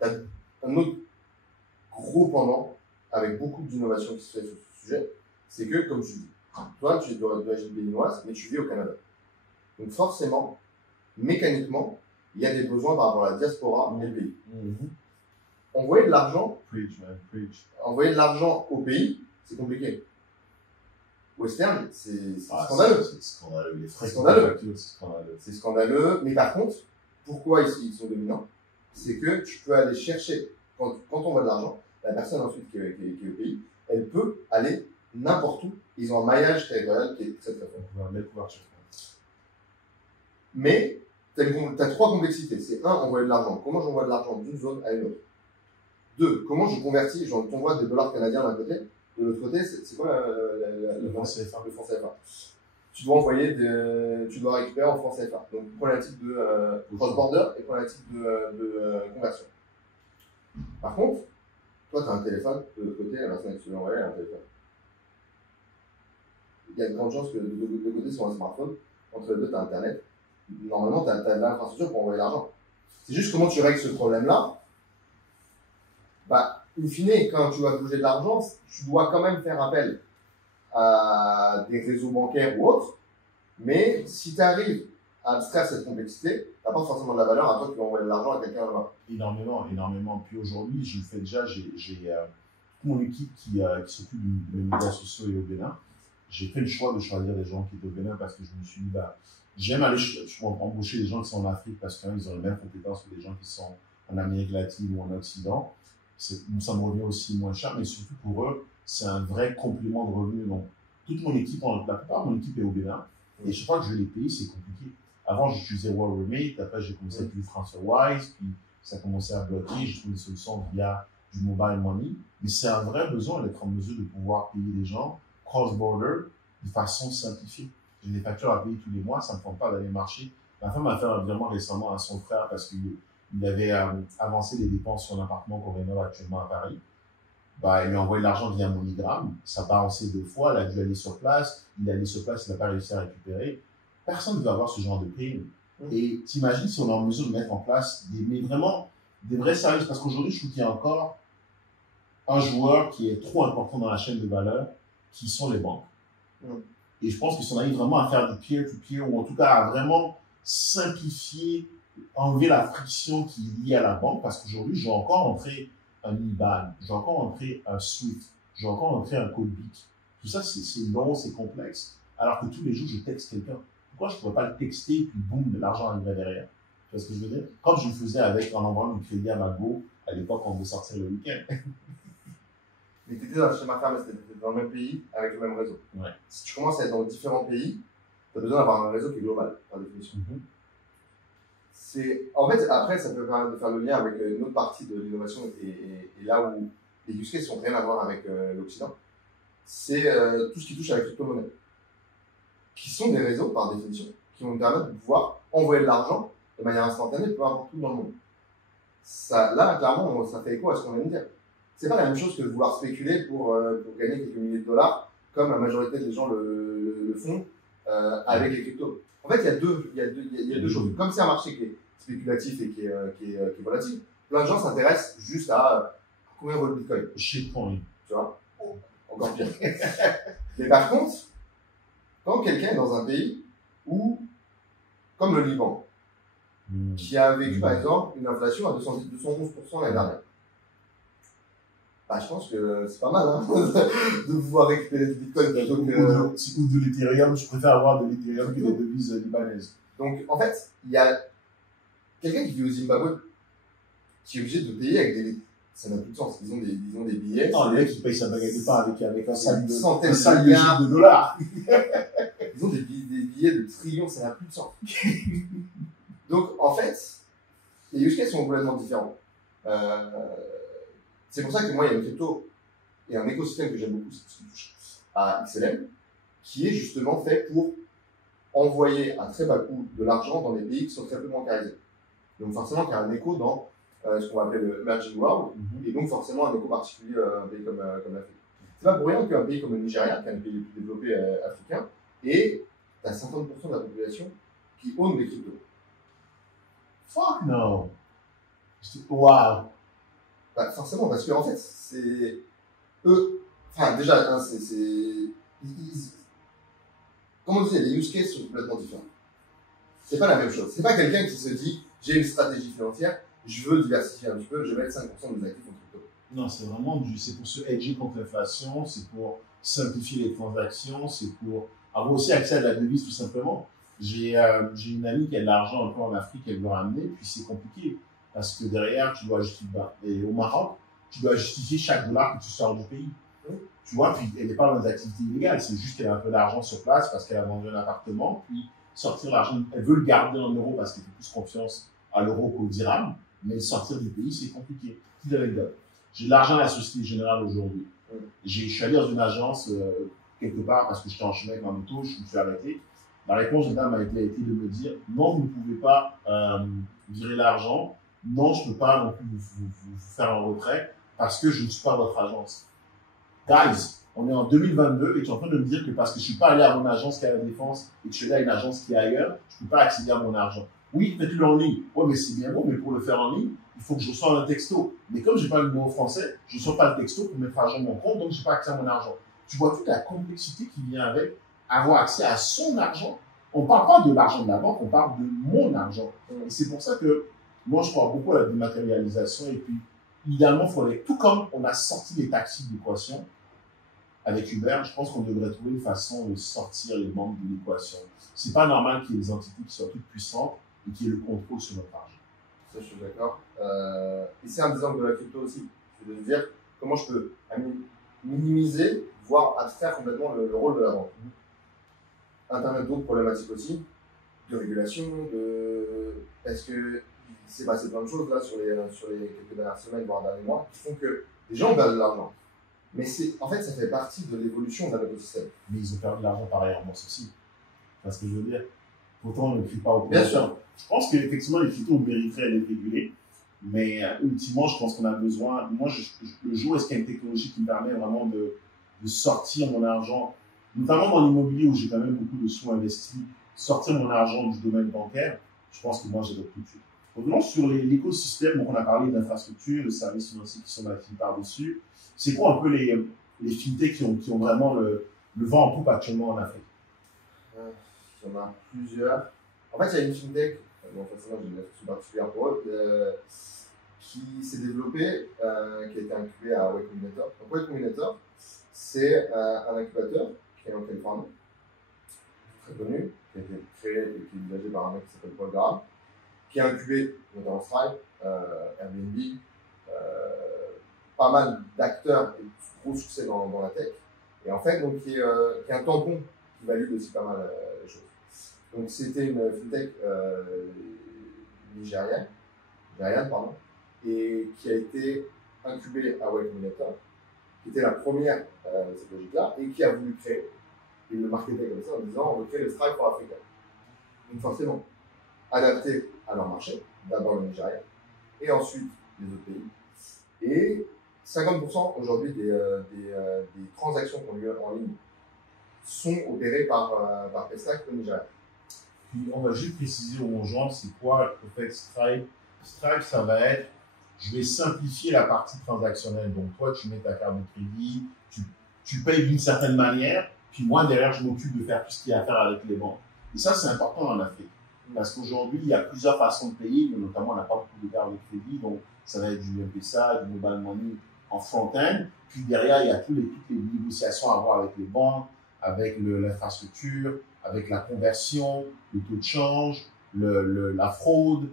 tu as un autre gros pendant avec beaucoup d'innovation qui se fait sur ce sujet, c'est que, comme tu dis, toi, tu es d'origine béninoise, mais tu vis au Canada. Donc forcément, mécaniquement, il y a des besoins par rapport à la diaspora et le pays. Envoyer de l'argent, envoyer de l'argent au pays, c'est compliqué. Western, c'est scandaleux. C'est scandaleux. Les frais c'est scandaleux. Mais par contre, pourquoi ils sont dominants? C'est que tu peux aller chercher, quand on envoie de l'argent, la personne ensuite qui est au pays, elle peut aller n'importe où. Ils ont un maillage territorial qui est très très fort. Mais tu as trois complexités. C'est un, envoyer de l'argent. Comment j'envoie de l'argent d'une zone à une autre? Deux, comment je convertis? T'envoies des dollars canadiens d'un côté. De l'autre côté, c'est quoi le franc CFA? Le franc CFA. Tu dois récupérer en franc CFA. Donc, problématique de cross-border et problématique de conversion. Par contre, toi, tu as un téléphone, de l'autre côté, la personne qui te veut envoyer a un téléphone. Il y a de grandes chances que de deux côtés, sur un smartphone, entre les deux, tu as Internet. Normalement, tu as de l'infrastructure pour envoyer l'argent. C'est juste comment tu règles ce problème-là. Bah, in fine, quand tu vas bouger de l'argent, tu dois quand même faire appel à des réseaux bancaires ou autres. Mais si tu arrives à abstraire cette complexité, tu n'apportes forcément de la valeur à toi qui vas envoyer de l'argent à quelqu'un là-bas. Énormément. Puis aujourd'hui, je le fais déjà, j'ai toute mon équipe qui s'occupe des médias sociaux et au Bénin. J'ai fait le choix de choisir des gens qui étaient au Bénin parce que je me suis dit, bah, j'aime aller embaucher des gens qui sont en Afrique parce qu'ils ont les mêmes compétences que des gens qui sont en Amérique latine ou en Occident. Ça me revient aussi moins cher, mais surtout pour eux, c'est un vrai complément de revenus. Donc, toute mon équipe, la plupart de mon équipe est au Bénin. Et chaque fois que je vais les payer, c'est compliqué. Avant, j'utilisais Warremate, après, j'ai commencé à utiliser TransferWise, puis ça a commencé à bloquer. J'ai trouvé des solutions via du mobile money. Mais c'est un vrai besoin d'être en mesure de pouvoir payer les gens cross-border de façon simplifiée. J'ai des factures à payer tous les mois, ça ne me tente pas d'aller marcher. Ma femme a fait un virement récemment à son frère parce qu'il avait avancé les dépenses sur l'appartement qu'on rénove actuellement à Paris. Bah, il lui a envoyé de l'argent via MoneyGram. Ça a balancé 2 fois. Il a dû aller sur place. Il est allé sur place, il n'a pas réussi à récupérer. Personne ne veut avoir ce genre de prime. Et t'imagines si on est en mesure de mettre en place des vrais services. Parce qu'aujourd'hui, je trouve qu'il y a encore un joueur qui est trop important dans la chaîne de valeur, qui sont les banques. Et je pense que si on arrive vraiment à faire du peer-to-peer, ou en tout cas à vraiment simplifier, enlever la friction qui est liée à la banque, parce qu'aujourd'hui, je dois encore entrer un IBAN, je dois encore entrer un SWIFT, je dois encore entrer un code BIC. Tout ça, c'est long, c'est complexe. Alors que tous les jours, je texte quelqu'un. Pourquoi je ne pourrais pas le texter et puis boum, l'argent arriverait derrière? Tu vois ce que je veux dire? Comme je le faisais en envoyant du crédit à ma go à l'époque quand on veut sortir le week-end. Mais tu étais chez ma femme, c'était dans le même pays, avec le même réseau. Ouais. Si tu commences à être dans différents pays, tu as besoin d'avoir un réseau qui est global, par définition. En fait, après, ça peut permettre de faire le lien avec une autre partie de l'innovation et là où les use cases n'ont rien à voir avec l'Occident. C'est tout ce qui touche à la crypto-monnaie. Qui sont des réseaux, par définition, qui vont nous permettre de pouvoir envoyer de l'argent de manière instantanée, peu importe où dans le monde. Ça, là, clairement, ça fait écho à ce qu'on vient de dire. C'est pas la même chose que de vouloir spéculer pour gagner quelques milliers de dollars, comme la majorité des gens le font avec les cryptos. En fait, il y a deux choses. Comme c'est un marché qui est spéculatif et qui est volatile, plein de gens s'intéressent juste à combien vaut le Bitcoin. Shitcoin. Tu vois? Encore pire. Mais par contre, quand quelqu'un est dans un pays où, comme le Liban, qui a vécu par exemple une inflation à 211% l'année dernière, bah, je pense que c'est pas mal hein, de pouvoir récupérer du Bitcoin plutôt que... Ou de l'Ethereum, je préfère avoir de l'Ethereum que des devises libanaises. Donc en fait, il y a quelqu'un qui vit au Zimbabwe qui est obligé de payer avec des... Ça n'a plus de sens. Ils ont des billets. Non, les mecs qui payent sa baguette de pain avec un sac de dollars. Ils ont des billets de trillions, ça n'a plus de sens. Donc, en fait, les use cases sont complètement différents. C'est pour ça que moi, il y a une crypto et un écosystème que j'aime beaucoup, c'est tout ce qui touche à XLM, qui est justement fait pour envoyer à très bas coût de l'argent dans des pays qui sont très peu bancarisés. Donc forcément, il y a un écho dans ce qu'on va appeler le emerging world, et donc forcément un écho particulier à un pays comme l'Afrique. C'est pas pour rien qu'un pays comme le Nigeria, qui est un des pays les plus développés africains, et tu as 50% de la population qui own des cryptos. Fuck no! Wow! Bah, forcément, parce qu'en fait, c'est eux. Enfin, déjà, hein, comment dire, les use cases sont complètement différents. C'est pas la même chose. C'est pas quelqu'un qui se dit j'ai une stratégie financière, je veux diversifier un petit peu, je vais mettre 5% de mes actifs en crypto. Non, c'est vraiment c'est pour se hedger contre l'inflation, c'est pour simplifier les transactions, c'est pour avoir aussi accès à de la devise tout simplement. J'ai une amie qui a de l'argent un peu en Afrique, elle veut ramener, puis c'est compliqué parce que derrière, tu dois justifier. Et au Maroc, tu dois justifier chaque dollar que tu sors du pays. Tu vois, puis elle n'est pas dans des activités illégales, c'est juste qu'elle a un peu d'argent sur place parce qu'elle a vendu un appartement, puis sortir l'argent, elle veut le garder en euros parce qu'elle fait plus confiance à l'euro qu'au dirham, mais sortir du pays, c'est compliqué. Petite anecdote. J'ai de l'argent à la Société Générale aujourd'hui. Je suis allé dans une agence quelque part parce que j'étais en chemin avec ma moto, je me suis arrêté. La réponse de la dame a été de me dire non, vous ne pouvez pas virer l'argent, non, je ne peux pas non plus vous faire un retrait parce que je ne suis pas votre agence. Guys, on est en 2022 et tu es en train de me dire que parce que je ne suis pas allé à mon agence qui est à la Défense et que je suis allé à une agence qui est ailleurs, je ne peux pas accéder à mon argent. Oui, faites-le en ligne. Oui, mais c'est bien bon, mais pour le faire en ligne, il faut que je reçoive un texto. Mais comme je n'ai pas le numéro français, je ne reçois pas le texto pour mettre à jour mon compte, donc je n'ai pas accès à mon argent. Tu vois toute la complexité qui vient avec avoir accès à son argent. On ne parle pas de l'argent de la banque, on parle de mon argent. Et c'est pour ça que moi, je crois beaucoup à la dématérialisation. Et puis, idéalement, il faudrait, tout comme on a sorti les taxis de l'équation avec Uber, je pense qu'on devrait trouver une façon de sortir les banques de l'équation. C'est pas normal qu'il y ait des entités qui soient toutes puissantes et qui aient le contrôle sur notre argent. Ça, je suis d'accord. Et c'est un des angles de la crypto aussi. C'est de se dire comment je peux minimiser, voire abstraire complètement le rôle de la banque. Internet, d'autres problématiques aussi, de régulation, parce que il s'est passé plein de choses là sur les quelques dernières semaines, voire derniers mois, qui font que les gens perdent de l'argent. Mais en fait, ça fait partie de l'évolution d'un écosystème. Mais ils ont perdu de l'argent pareil en bourse aussi. C'est ce que je veux dire. Pourtant, on ne crie pas au Bien sûr. Je pense qu'effectivement, les cryptos mériteraient d'être régulés. Mais ultimement, je pense qu'on a besoin. Moi, le jour est-ce qu'il y a une technologie qui me permet vraiment de sortir mon argent, notamment dans l'immobilier où j'ai quand même beaucoup de sous investis, sortir mon argent du domaine bancaire, je pense que moi, j'ai d'autres cultures. Revenons sur l'écosystème. Donc, on a parlé d'infrastructures, de services financiers qui sont bâtis par-dessus. C'est quoi un peu les fintechs qui ont vraiment le vent en poupe actuellement en Afrique? Il y en a plusieurs. En fait, il y a une fintech, bon, forcément, j'ai une affection particulière pour eux, qui s'est développée, qui a été incubée à Way Combinator. Donc, Way Combinator, c'est un incubateur qui est en Californie, très connu, qui a été créé et qui est dirigé par un mec qui s'appelle Paul Graham, qui a incubé notamment Stripe, Airbnb, pas mal d'acteurs et de gros succès dans la tech. Et en fait, donc, qui est un tampon qui valide aussi pas mal les choses. Donc, c'était une fintech nigériane, et qui a été incubée à Y Combinator, qui était la première de cette logique-là, et qui a voulu créer, et le marketing comme ça en disant on veut créer le Stripe pour Africa. Donc, forcément, adapté à leur marché, d'abord le Nigeria, et ensuite les autres pays. Et 50% aujourd'hui des transactions qui ont lieu en ligne sont opérées par Pestac au Nigeria. Puis on va juste préciser aux gens c'est quoi en fait Stripe. Stripe, ça va être, je vais simplifier la partie transactionnelle. Donc toi, tu mets ta carte de crédit, tu payes d'une certaine manière, puis moi derrière, je m'occupe de faire tout ce qui a à faire avec les banques. Et ça, c'est important en Afrique. Parce qu'aujourd'hui, il y a plusieurs façons de payer, mais notamment, on n'a pas beaucoup de cartes de crédit, donc ça va être du M-Pesa, du Mobile Money en front-end. Puis derrière, il y a toutes les négociations à avoir avec les banques, avec l'infrastructure, avec la conversion, le taux de change, la fraude.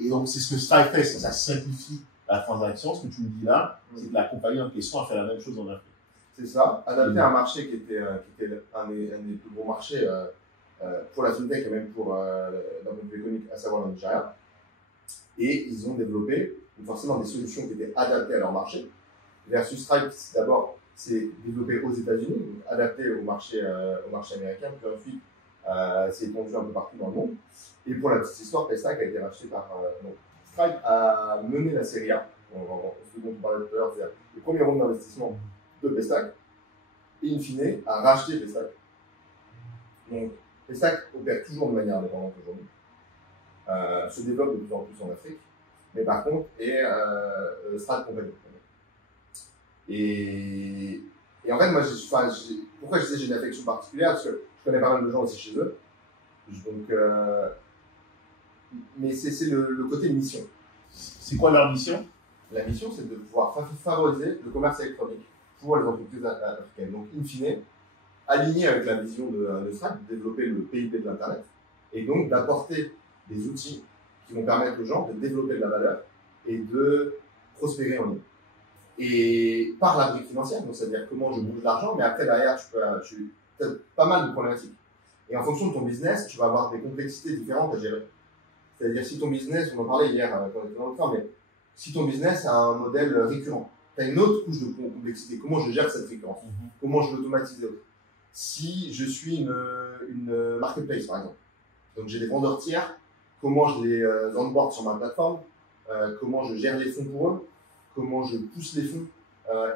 Et donc, c'est ce que Stripe fait, ça simplifie la transaction. Ce que tu me dis là, c'est que la compagnie en question a fait la même chose en Afrique. C'est ça, adapté à un marché qui était un des plus gros marchés pour la fintech et même pour d'un point de vue économique, à savoir le Nigeria. Et ils ont développé forcément des solutions qui étaient adaptées à leur marché. Versus Stripe, d'abord, c'est développé aux États-Unis, donc adapté au marché américain, puis ensuite c'est étendu un peu partout dans le monde. Et pour la petite histoire, Paystack a été racheté par donc, Stripe a mené la série A, ce dont on parlait tout à l'heure, c'est-à-dire le premier round d'investissement de Paystack, et in fine a racheté Paystack. Donc Paystack opère toujours de manière indépendante aujourd'hui, se développe de plus en plus en Afrique, mais par contre est Stripe Company. Et en fait, moi, pourquoi je disais que j'ai une affection particulière, parce que je connais pas mal de gens aussi chez eux. Donc, mais c'est le côté mission. C'est quoi leur mission? La mission, c'est de pouvoir favoriser le commerce électronique pour les entreprises africaines. Donc, in fine, aligné avec la vision de Stripe, de développer le PIB de l'Internet, et donc d'apporter des outils qui vont permettre aux gens de développer de la valeur et de prospérer en ligne. Et par la brique financière, donc c'est-à-dire comment je bouge l'argent, mais après derrière, tu as pas mal de problématiques. Et en fonction de ton business, tu vas avoir des complexités différentes à gérer. C'est-à-dire si ton business, on en parlait hier quand on était dans le train, mais si ton business a un modèle récurrent, tu as une autre couche de complexité. Comment je gère cette récurrence? Comment je l'automatise? Si je suis une marketplace, par exemple, donc j'ai des vendeurs tiers, comment je les onboard sur ma plateforme, comment je gère les fonds pour eux, comment je pousse les fonds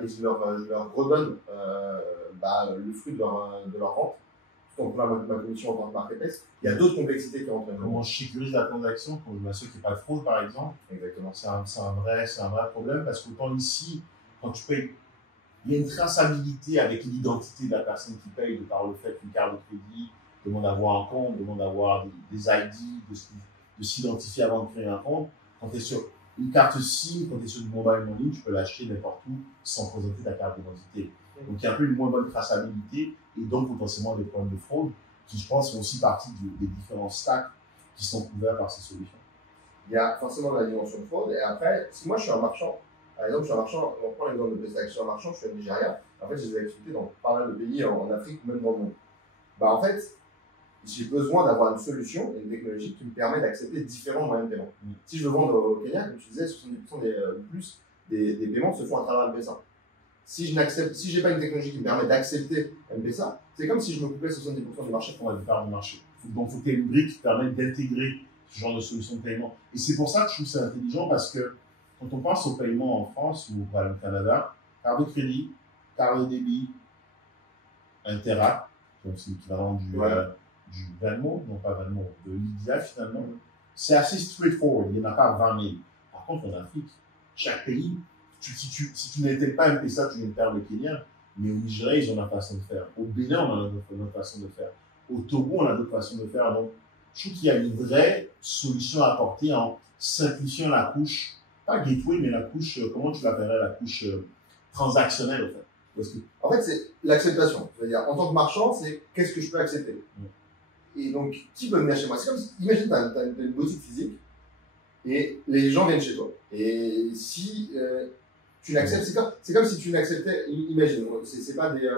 et je leur redonne le fruit de leur rente, tout en prenant ma commission en tant que marketplace. Il y a d'autres complexités qui rentrent. Comment je sécurise la transaction pour m'assurer qu'il n'y ait pas de fraude, par exemple. Exactement. C'est un vrai problème parce qu'autant ici, quand tu payes, il y a une traçabilité avec l'identité de la personne qui paye, de par le fait qu'une carte de crédit demande d'avoir un compte, demande d'avoir des ID, de s'identifier avant de créer un compte. Quand tu es sur une carte SIM, quand tu es sur du mobile money, tu peux l'acheter n'importe où sans présenter ta carte d'identité. Donc il y a un peu une moins bonne traçabilité et donc potentiellement des problèmes de fraude qui, je pense, font aussi partie des différents stacks qui sont couverts par ces solutions. Il y a forcément la dimension de fraude et après, si moi je suis un marchand, par exemple, je suis un marchand, on prend l'exemple de Paystack, je suis un marchand, je suis au Nigeria, en fait j'ai des activités dans pas mal de pays en Afrique, même dans le monde. En fait, j'ai besoin d'avoir une solution et une technologie qui me permet d'accepter différents moyens de paiement. Si je veux vendre au Kenya, comme tu disais, 70% des paiements se font à travers M-Pesa. Si j'ai pas une technologie qui me permet d'accepter M-Pesa, c'est comme si je me coupais 70% du marché. On va le faire du marché. Donc, il faut qu'il y ait une brique qui permette d'intégrer ce genre de solution de paiement. Et c'est pour ça que je trouve ça intelligent parce que quand on pense au paiement en France ou au Canada, carte de crédit, carte de débit, Interac, donc c'est l'équivalent du Venmo, non pas Venmo, de Lydia finalement, c'est assez straightforward, il n'y en a pas 20 000. Par contre, en Afrique, chaque pays, si tu n'intègres pas M-Pesa, tu viens de perdre le Kenya, mais au Nigeria, ils ont leur façon de faire. Au Bénin, on a notre façon de faire. Au Togo, on a d'autres façons de faire. Donc, je trouve qu'il y a une vraie solution à apporter en simplifiant la couche, pas gateway, mais la couche, comment tu l'appellerais, la couche transactionnelle, en fait. Parce que... En fait, c'est l'acceptation. C'est-à-dire, en tant que marchand, c'est qu'est-ce que je peux accepter. Et donc, qui peut venir chez moi? C'est comme si, imagine, tu as une boutique physique et les gens viennent chez toi. Et si tu n'acceptes, c'est comme si tu n'acceptais, imagine, c'est pas des,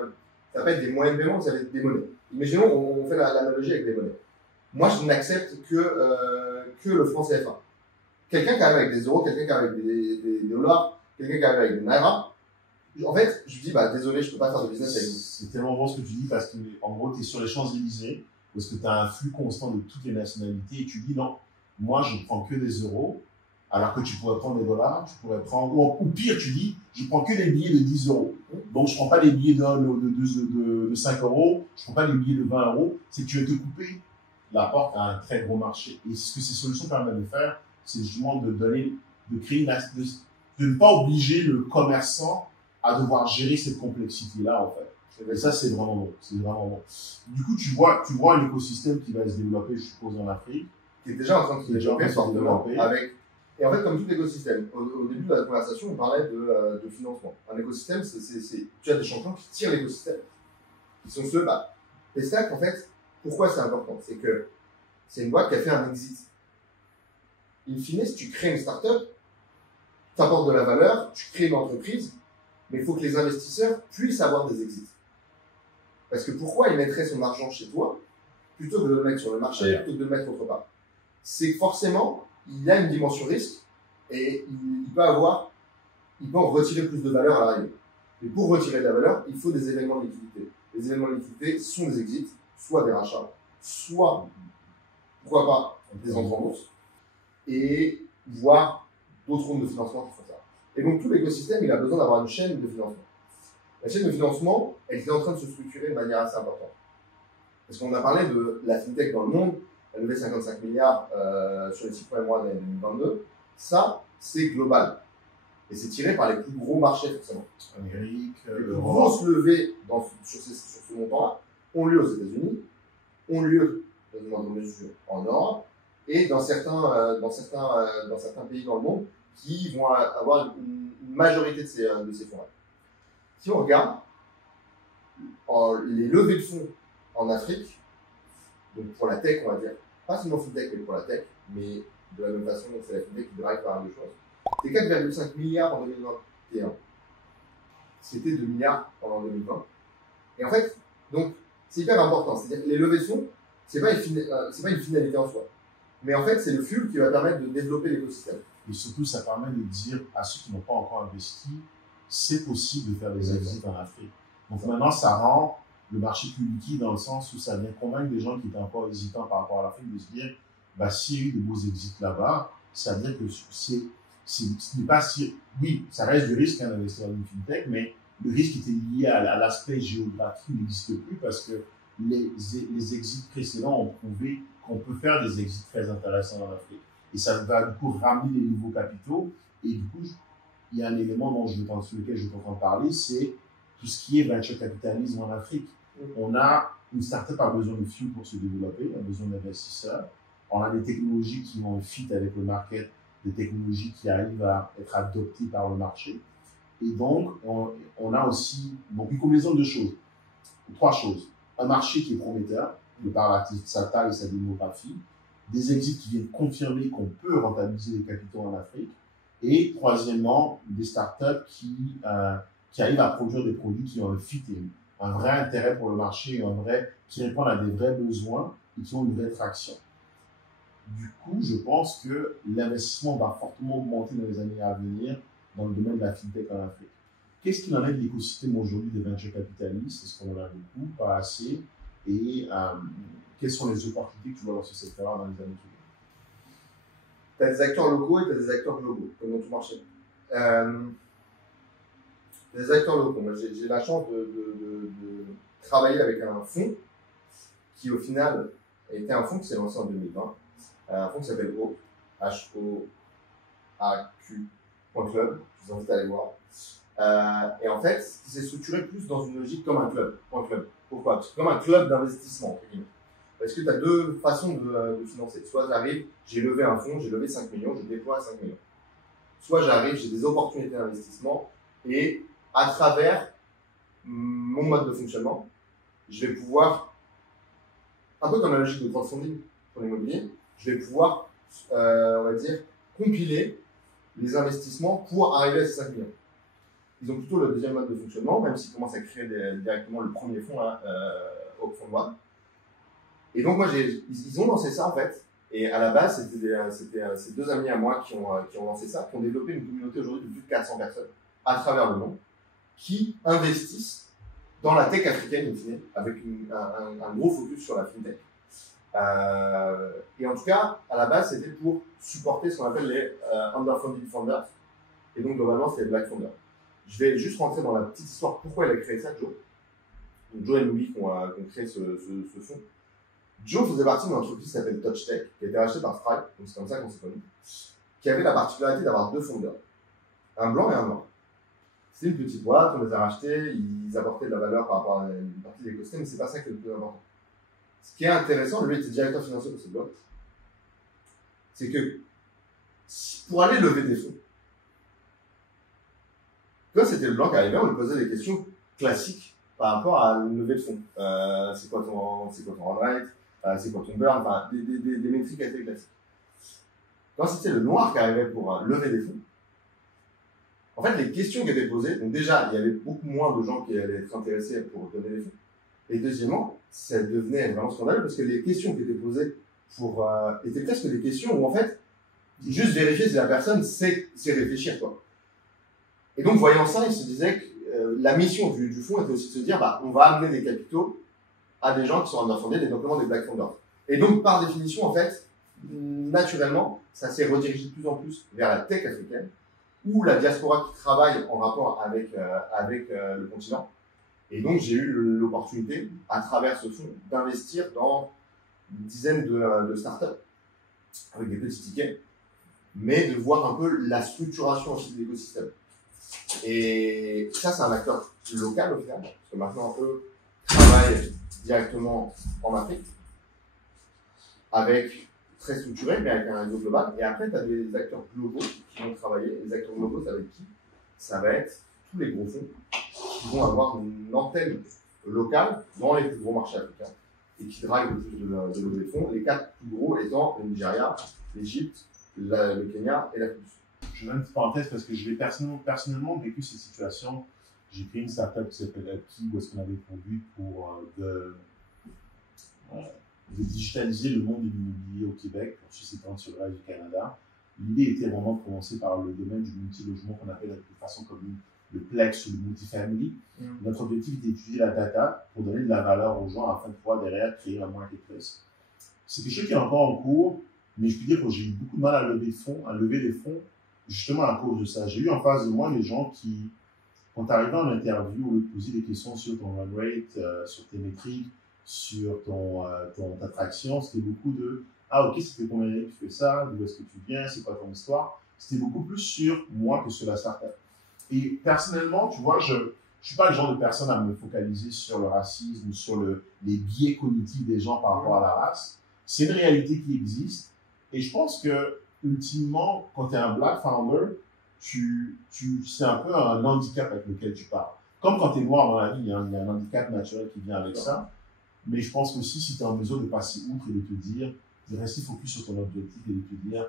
ça peut être des moyens de paiement, ça va être des monnaies. Imaginons, on fait l'analogie avec des monnaies. Moi, je n'accepte que le franc CFA. Quelqu'un qui arrive avec des euros, quelqu'un qui arrive avec des dollars, quelqu'un qui arrive avec des naira, en fait, je dis, désolé, je peux pas faire de business avec vous. C'est tellement bon ce que tu dis parce que, en gros, tu es sur les Champs-Élysées, parce que tu as un flux constant de toutes les nationalités et tu dis, non, moi, je ne prends que des euros, alors que tu pourrais prendre des dollars, tu pourrais prendre, ou pire, tu dis, je prends que des billets de 10 euros. Donc, je prends pas les billets de 5 euros, je prends pas les billets de 20 euros. C'est que tu vas te couper la porte à un très gros marché. Et ce que ces solutions permettent de faire, c'est justement de créer de ne pas obliger le commerçant à devoir gérer cette complexité-là, en fait. Et ça, c'est vraiment bon. C'est vraiment bon. Du coup, tu vois un écosystème qui va se développer, je suppose, en Afrique. Qui est déjà en train de se développer fortement. Et en fait, comme tout écosystème, au début de la conversation, on parlait de financement. Un écosystème, tu as des champions qui tirent l'écosystème. Qui sont ceux, Paystack, en fait, pourquoi c'est important? C'est que c'est une boîte qui a fait un exit. In fine, si tu crées une start-up, tu apportes de la valeur, tu crées une entreprise, mais il faut que les investisseurs puissent avoir des exits. Parce que pourquoi ils mettraient son argent chez toi? plutôt que de le mettre sur le marché, plutôt que de le mettre autre part. C'est que forcément, il y a une dimension risque et il peut en retirer plus de valeur à l'arrivée. Et pour retirer de la valeur, il faut des événements de liquidité. Les événements de liquidité sont des exits, soit des rachats, soit, pourquoi pas, des entrées en bourse, et voire d'autres rondes de financement qui font ça. Et donc, tout l'écosystème, il a besoin d'avoir une chaîne de financement. La chaîne de financement, elle est en train de se structurer de manière assez importante. Parce qu'on a parlé de la fintech dans le monde, elle levé 55 milliards sur les 6 premiers mois de l'année 2022. Ça, c'est global. Et c'est tiré par les plus gros marchés, forcément. Amérique, les plus grosses levées sur ce montant-là ont lieu aux États-Unis, ont lieu dans une moindre mesure en Europe, et dans certains pays dans le monde qui vont avoir une majorité de ces fonds-là. Si on regarde les levées de fonds en Afrique, donc pour la tech, on va dire, pas seulement fintech, mais pour la tech, mais de la même façon, c'est la fintech qui drive par de choses. C'est 4,5 milliards en 2021. C'était 2 milliards en 2020. Et en fait, donc, c'est hyper important. C'est-à-dire que les levées de fonds, c'est pas une finalité en soi. Mais en fait, c'est le fuel qui va permettre de développer l'écosystème. Et surtout, ça permet de dire à ceux qui n'ont pas encore investi, c'est possible de faire des exits en Afrique. Donc maintenant, ça rend le marché plus liquide dans le sens où ça vient convaincre des gens qui étaient encore hésitants par rapport à l'Afrique de se dire, s'il y a eu de beaux exits là-bas, ça veut dire que ce n'est pas si, oui, ça reste du risque d'investir dans une fintech, mais le risque qui était lié à l'aspect géographique n'existe plus parce que les exits précédents ont prouvé qu'on peut faire des exits très intéressants en Afrique. Et ça va du coup ramener des nouveaux capitaux. Et du coup, il y a un élément sur lequel je t'entends parler, c'est tout ce qui est venture capitalisme en Afrique. On a une startup a besoin de fuel pour se développer, a besoin d'investisseurs. On a des technologies qui vont fit avec le market, des technologies qui arrivent à être adoptées par le marché. Et donc, on a aussi une combinaison de choses. 3 choses. Un marché qui est prometteur, de par sa taille et sa démographie. Des exits qui viennent confirmer qu'on peut rentabiliser les capitaux en Afrique. Et troisièmement, des startups qui arrivent à produire des produits qui ont un fit et un vrai intérêt pour le marché, qui répondent à des vrais besoins et qui ont une vraie traction. Du coup, je pense que l'investissement va fortement augmenter dans les années à venir dans le domaine de la fintech en Afrique. Qu'est-ce qu'il en est de l'écosystème aujourd'hui des venture capitalistes? Est-ce qu'on en a beaucoup, pas assez? Et quelles sont les opportunités que tu vois dans ce secteur-là dans les années qui viennent? Tu as des acteurs locaux et tu as des acteurs globaux, comme dans tout marché. Les acteurs locaux, moi j'ai la chance de travailler avec un fonds qui au final était un fonds qui s'est lancé en 2020, un fonds qui s'appelle HOAQ.club, je vous invite à aller voir. Et en fait, il s'est structuré plus dans une logique comme un club. Pourquoi? Parce que comme un club d'investissement, entre guillemets. Parce que tu as 2 façons de financer. Soit j'arrive, j'ai levé un fonds, j'ai levé 5 millions, je déploie 5 millions. Soit j'arrive, j'ai des opportunités d'investissement et à travers mon mode de fonctionnement, je vais pouvoir, un peu comme la logique de crowdfunding pour l'immobilier, je vais pouvoir, on va dire, compiler les investissements pour arriver à ces 5 millions. Ils ont plutôt le deuxième mode de fonctionnement, même s'ils commencent à créer directement le premier fonds au fond One. Et donc, ils ont lancé ça en fait. Et à la base, c'était ces 2 amis à moi qui ont lancé ça, qui ont développé une communauté aujourd'hui de plus de 400 personnes à travers le monde, qui investissent dans la tech africaine, in fine, avec un gros focus sur la fintech. Et en tout cas, à la base, c'était pour supporter ce qu'on appelle les underfunded founders. Et donc, globalement, c'est les black founders. Je vais juste rentrer dans la petite histoire pourquoi il a créé ça, Joe. Donc, Joe et Louis qui ont créé ce fonds. Joe faisait partie d'une entreprise qui s'appelle TouchTech, qui a été rachetée par Stripe, donc c'est comme ça qu'on s'est connus, qui avait la particularité d'avoir 2 fondeurs, un blanc et un noir. C'était une petite boîte, on les a rachetés, ils apportaient de la valeur par rapport à une partie de l'écosystème, mais c'est pas ça qui est le plus important. Ce qui est intéressant, lui était directeur financier pour cette boîte, c'est que pour aller lever des fonds, quand c'était le blanc qui arrivait, on lui posait des questions classiques par rapport à une levée de fonds. C'est quoi ton run rate, c'est quoi ton burn, enfin des métriques assez classiques. Quand c'était le noir qui arrivait pour lever des fonds, en fait, les questions qui étaient posées, donc déjà, il y avait beaucoup moins de gens qui allaient être intéressés pour donner des fonds. Et deuxièmement, ça devenait vraiment scandaleux parce que les questions qui étaient posées étaient presque des questions où en fait, juste vérifier si la personne sait réfléchir, quoi. Et donc, voyant ça, il se disait que la mission du fonds était aussi de se dire, on va amener des capitaux à des gens qui sont underfunded et notamment des black funders. Et donc, par définition, en fait, naturellement, ça s'est redirigé de plus en plus vers la tech africaine, ou la diaspora qui travaille en rapport avec le continent. Et donc, j'ai eu l'opportunité, à travers ce fonds, d'investir dans une dizaine de startups avec des petits tickets, mais de voir un peu la structuration aussi de l'écosystème. Et ça, c'est un acteur local au final, parce que maintenant, eux travaillent directement en Afrique, avec très structuré, mais avec un réseau global. Et après, tu as des acteurs globaux qui vont travailler. Les acteurs globaux, ça va être qui? Ça va être tous les gros fonds qui vont avoir une antenne locale dans les plus gros marchés africains et qui draguent le plus de levée de fonds. Les 4 plus gros étant le Nigeria, l'Égypte, le Kenya et l'Afrique du Sud. Je mets une petite parenthèse parce que je l'ai personnellement vécu cette situation. J'ai créé une startup qui s'appelle Upkey, où est-ce qu'on avait produit pour de digitaliser le monde de l'immobilier au Québec, ensuite s'étendre sur le reste du Canada. L'idée était vraiment de commencer par le domaine du multilogement qu'on appelle de façon commune le plex ou le multifamily. Notre objectif était d'étudier la data pour donner de la valeur aux gens afin de pouvoir derrière créer un marketplace. C'est quelque chose qui est encore en cours, mais je peux dire que j'ai eu beaucoup de mal à lever des fonds, justement à cause de ça. J'ai eu en face de moi des gens qui, quand tu arrivais en interview, au lieu de poser des questions sur ton run rate, sur tes métriques, sur ta traction, c'était beaucoup de « Ah ok, ça fait combien d'années que tu fais ça? D'où est-ce que tu viens? C'est quoi ton histoire ?» C'était beaucoup plus sur moi que sur la startup. Et personnellement, tu vois, je suis pas le genre de personne à me focaliser sur le racisme ou sur les biais cognitifs des gens par rapport à la race. C'est une réalité qui existe. Et je pense que, ultimement, quand tu es un black founder, c'est un peu un handicap avec lequel tu parles. Comme quand tu es noir dans la vie, hein, il y a un handicap naturel qui vient avec ça. Mais je pense aussi, si tu es en mesure de passer outre et de te dire, de rester focus sur ton objectif et de te dire,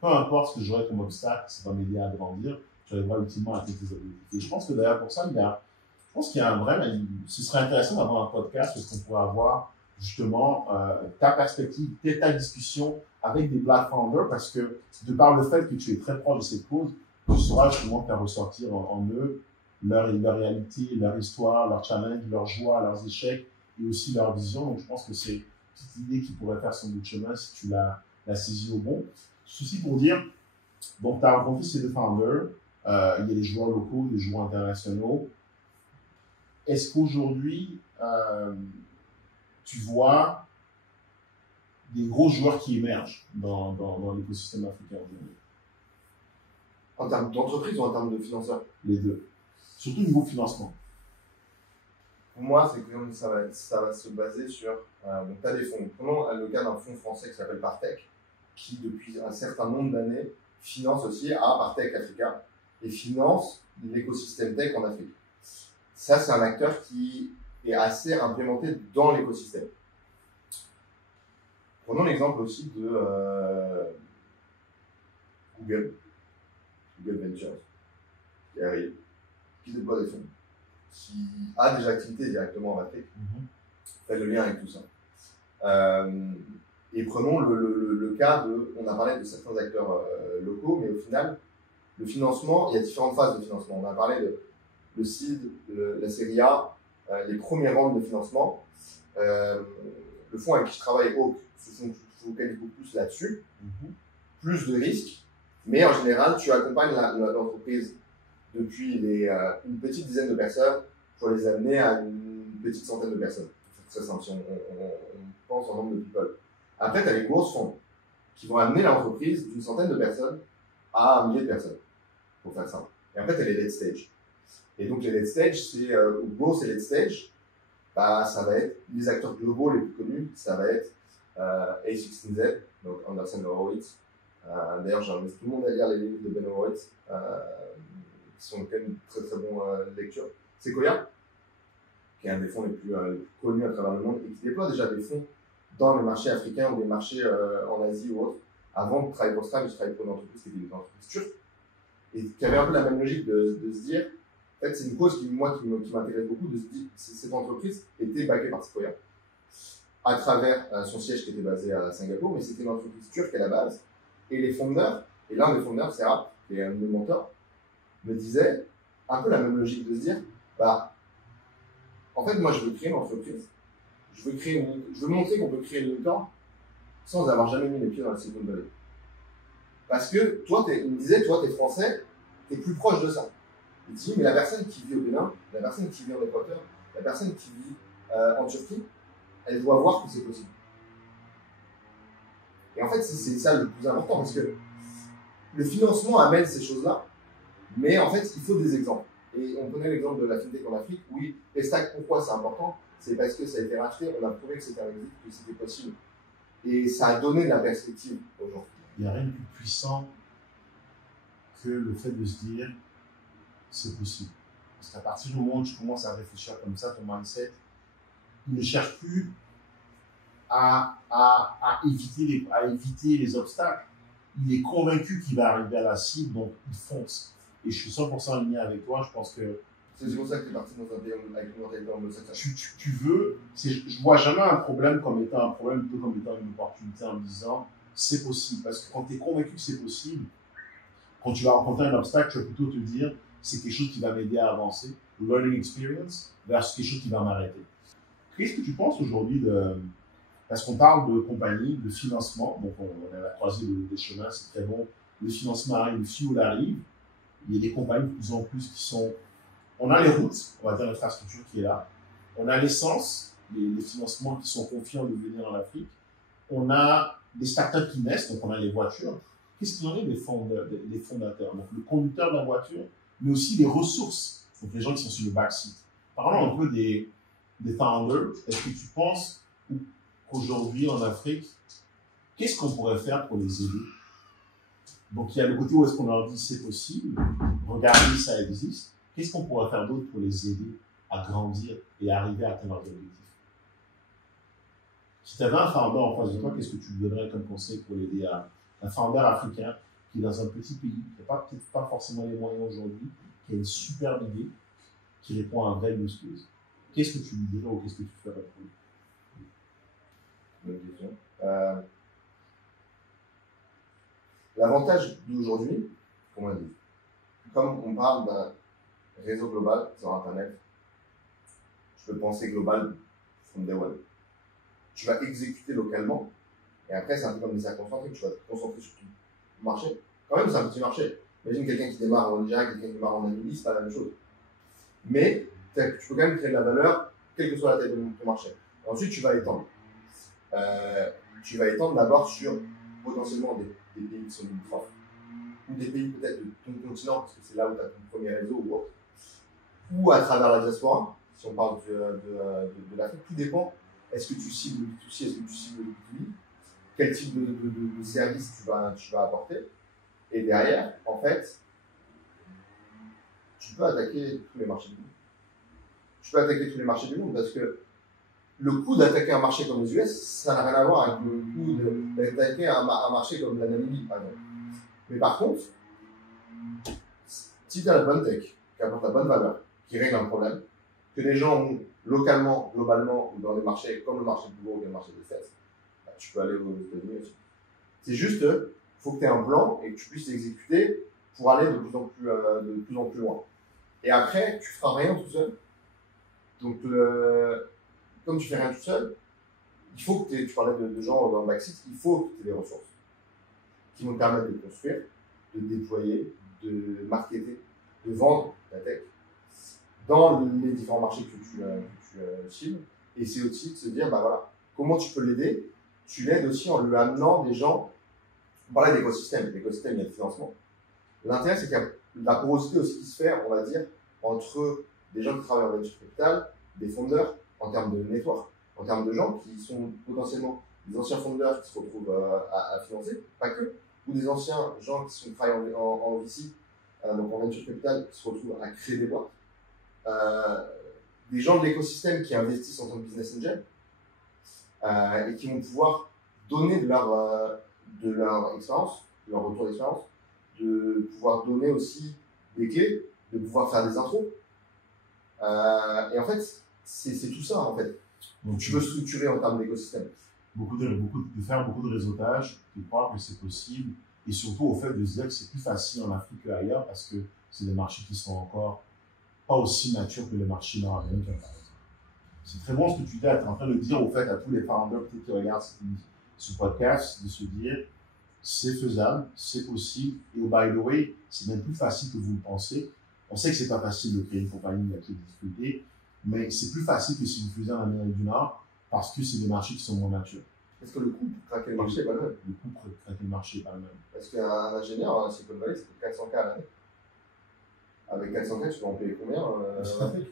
peu importe ce que j'aurai comme obstacle, ça va m'aider à grandir, tu arriveras ultimement à atteindre tes objectifs. Et je pense que d'ailleurs, pour ça, je pense qu'il y a un vrai, ce serait intéressant d'avoir un podcast parce qu'on pourrait avoir justement ta perspective, ta discussion avec des black founders parce que de par le fait que tu es très proche de cette cause, tu sauras justement faire ressortir en eux leur réalité, leur histoire, leur challenge, leur joie, leurs échecs et aussi leur vision. Donc je pense que c'est une petite idée qui pourrait faire son bout de chemin si tu la saisis au bon. Ceci pour dire, donc tu as rencontré ces deux founders, il y a des joueurs locaux, des joueurs internationaux. Est-ce qu'aujourd'hui, tu vois des gros joueurs qui émergent dans l'écosystème africain aujourd'hui? En termes d'entreprise ou en termes de financeurs? Les deux. Surtout au niveau financement. Pour moi, c'est que ça va se baser sur. Donc, tu as des fonds. Prenons le cas d'un fonds français qui s'appelle Partech, qui, depuis un certain nombre d'années, finance aussi à Partech Africa et finance l'écosystème tech en Afrique. Ça, c'est un acteur qui est assez implémenté dans l'écosystème. Prenons l'exemple aussi de Google Ventures, qui arrive, qui déploie des fonds, qui a des activités directement en Afrique, fait le lien avec tout ça. Et prenons le cas on a parlé de certains acteurs locaux, mais au final, le financement, il y a différentes phases de financement. On a parlé de le seed, la série A, les premiers rounds de financement. Le fonds avec qui je travaille, Oak, se focalise beaucoup plus là-dessus, plus de risques, mais en général, tu accompagnes l'entreprise depuis une petite dizaine de personnes pour les amener à une petite centaine de personnes. C'est très simple, si on pense en nombre de people. Après, tu as les grosses fonds qui vont amener l'entreprise d'une centaine de personnes à un millier de personnes, pour faire simple. Et après, tu as les late stage. Et donc, les late stage, c'est growth et late stage, ça va être les acteurs globaux les plus connus, ça va être A16Z, donc Anderson Horowitz. D'ailleurs, j'invite tout le monde à lire les livres de Ben Horowitz, qui sont quand même une très très bonne lecture. Sequoia, qui est un des fonds les plus connus à travers le monde et qui déploie déjà des fonds dans les marchés africains ou des marchés en Asie ou autres. Avant de travailler pour Stam, je travaillais pour une entreprise qui était une entreprise turque et qui avait un peu la même logique de se dire fait, c'est une cause qui m'intéresse beaucoup de se dire que cette entreprise était backée par Sequoia à travers son siège qui était basé à Singapour, mais c'était une entreprise turque à la base. Et les fondeurs, et l'un des fondeurs, Serap, qui est un de mes mentors, me disait un peu la même logique de se dire, bah, en fait, moi, je veux créer une entreprise, je veux montrer qu'on peut créer une licorne sans avoir jamais mis les pieds dans la Silicon Valley. Parce que toi, il me disait, toi, t'es français, t'es plus proche de ça. Il dit, mais la personne qui vit au Bénin, la personne qui vit en Équateur, la personne qui vit en Turquie, elle doit voir que c'est possible. Et en fait, c'est ça le plus important, parce que le financement amène ces choses-là, mais en fait, il faut des exemples. Et on connaît l'exemple de la FinTech en Afrique. Oui, Pestac, pourquoi c'est important? C'est parce que ça a été racheté, on a prouvé que c'était un exit, que c'était possible. Et ça a donné de la perspective aux gens. Il n'y a rien de plus puissant que le fait de se dire c'est possible. Parce qu'à partir du moment où tu commences à réfléchir comme ça, ton mindset, il ne cherche plus à éviter les obstacles. Il est convaincu qu'il va arriver à la cible, donc il fonce. Et je suis 100% aligné avec toi. Je pense que c'est pour ça que tu es parti dans un pays avec une mentalité anglo-saxonne. Tu veux, je vois jamais un problème comme étant un problème, plutôt comme étant une opportunité en me disant c'est possible. Parce que quand tu es convaincu que c'est possible, quand tu vas rencontrer un obstacle, tu vas plutôt te dire c'est quelque chose qui va m'aider à avancer, learning experience, versus quelque chose qui va m'arrêter. Qu'est-ce que tu penses aujourd'hui de. Parce qu'on parle de compagnie, de financement, donc on a croisé des chemins, c'est très bon. Le financement arrive, le fuel arrive. Il y a des compagnies de plus en plus qui sont. On a les routes, on va dire l'infrastructure qui est là. On a l'essence, les financements qui sont confiants de venir en Afrique. On a des startups qui naissent, donc on a les voitures. Qu'est-ce qu'il y en a des fondateurs? Donc le conducteur de la voiture, mais aussi les ressources, donc les gens qui sont sur le backseat. Parlons un peu des founders. Est-ce que tu penses qu'aujourd'hui en Afrique, qu'est-ce qu'on pourrait faire pour les aider? Donc il y a le côté où est-ce qu'on leur dit c'est possible, regardez, ça existe. Qu'est-ce qu'on pourrait faire d'autre pour les aider à grandir et à arriver à atteindre leurs objectifs? Si tu avais un founder en face de toi, qu'est-ce que tu lui donnerais comme conseil pour l'aider à un founder africain qui est dans un petit pays, qui n'a peut-être pas forcément les moyens aujourd'hui, qui a une superbe idée, qui répond à un vrai use case? Qu'est-ce que tu lui dirais ou qu'est-ce que tu ferais pour lui? Bonne question. L'avantage d'aujourd'hui, comment dire, comme on parle d'un réseau global sur Internet, je peux penser global from day one. Tu vas exécuter localement, et après c'est un peu comme des circonstances, tu vas te concentrer sur tout le marché. Quand même, c'est un petit marché. Imagine quelqu'un qui démarre en Nigeria, quelqu'un qui démarre en Namibie, c'est pas la même chose. Mais tu peux quand même créer de la valeur, quelle que soit la taille de ton marché. Ensuite, tu vas étendre. Tu vas étendre d'abord sur potentiellement des pays qui sont limitrophes, ou des pays peut-être de ton continent, parce que c'est là où tu as ton premier réseau ou autre, ou à travers la diaspora, si on parle de l'Afrique, tout dépend. Est-ce que tu cibles le B2C, est-ce que tu cibles le B2B, quel type de service tu vas apporter, et derrière, en fait, tu peux attaquer tous les marchés du monde. Tu peux attaquer tous les marchés du monde parce que le coût d'attaquer un marché comme les US, ça n'a rien à voir avec le coût d'attaquer un marché comme la Namibie, par exemple. Mais par contre, si tu as la bonne tech, qui apporte la bonne valeur, qui règle un problème, que les gens ont localement, globalement, ou dans des marchés comme le marché de Bourg et le marché des States, bah, tu peux aller aux États-Unis aussi. C'est juste, il faut que tu aies un plan et que tu puisses l'exécuter pour aller de plus en plus loin. Et après, tu feras rien tout seul. Donc, comme tu fais rien tout seul, il faut que tu parlais de gens dans le backseat, il faut que tu aies des ressources qui vont te permettre de construire, de déployer, de marketer, de vendre ta tech dans les différents marchés que tu cibles. Et c'est aussi de se dire, bah voilà, comment tu peux l'aider? Tu l'aides aussi en lui amenant des gens. On parlait d'écosystème. L'écosystème, il y a le financement. L'intérêt, c'est qu'il y a de la porosité aussi qui se fait, on va dire, entre des gens qui travaillent en venture capital, des fondeurs, en termes de network, en termes de gens qui sont potentiellement des anciens fondeurs qui se retrouvent à financer, pas que, ou des anciens gens qui travaillent en VC, donc en venture capital, qui se retrouvent à créer des boîtes. Des gens de l'écosystème qui investissent en tant que business angel et qui vont pouvoir donner de leur expérience, de leur retour d'expérience, de pouvoir donner aussi des clés, de pouvoir faire des intros. Et en fait, c'est tout ça, en fait. Donc, Tu veux structurer en termes d'écosystème. de faire beaucoup de réseautage, de croire que c'est possible, et surtout au fait de se dire que c'est plus facile en Afrique qu'ailleurs parce que c'est des marchés qui sont encore pas aussi matures que les marchés nord-américains, par exemple. C'est très bon ce que tu dis, tu es en train de dire au fait à tous les founders qui regardent ce podcast, de se dire c'est faisable, c'est possible, et by the way, c'est même plus facile que vous le pensez. On sait que c'est pas facile de créer une compagnie, il y a des difficultés, mais c'est plus facile que si vous faisiez en Amérique du Nord parce que c'est des marchés qui sont moins matures. Est-ce que le coût pour craquer le marché n'est pas le même? Le coût pour craquer le marché n'est pas le même. Parce qu'un ingénieur en Silicon Valley, ça coûte 400K à l'année. Avec 400K, tu vas en payer combien en Afrique?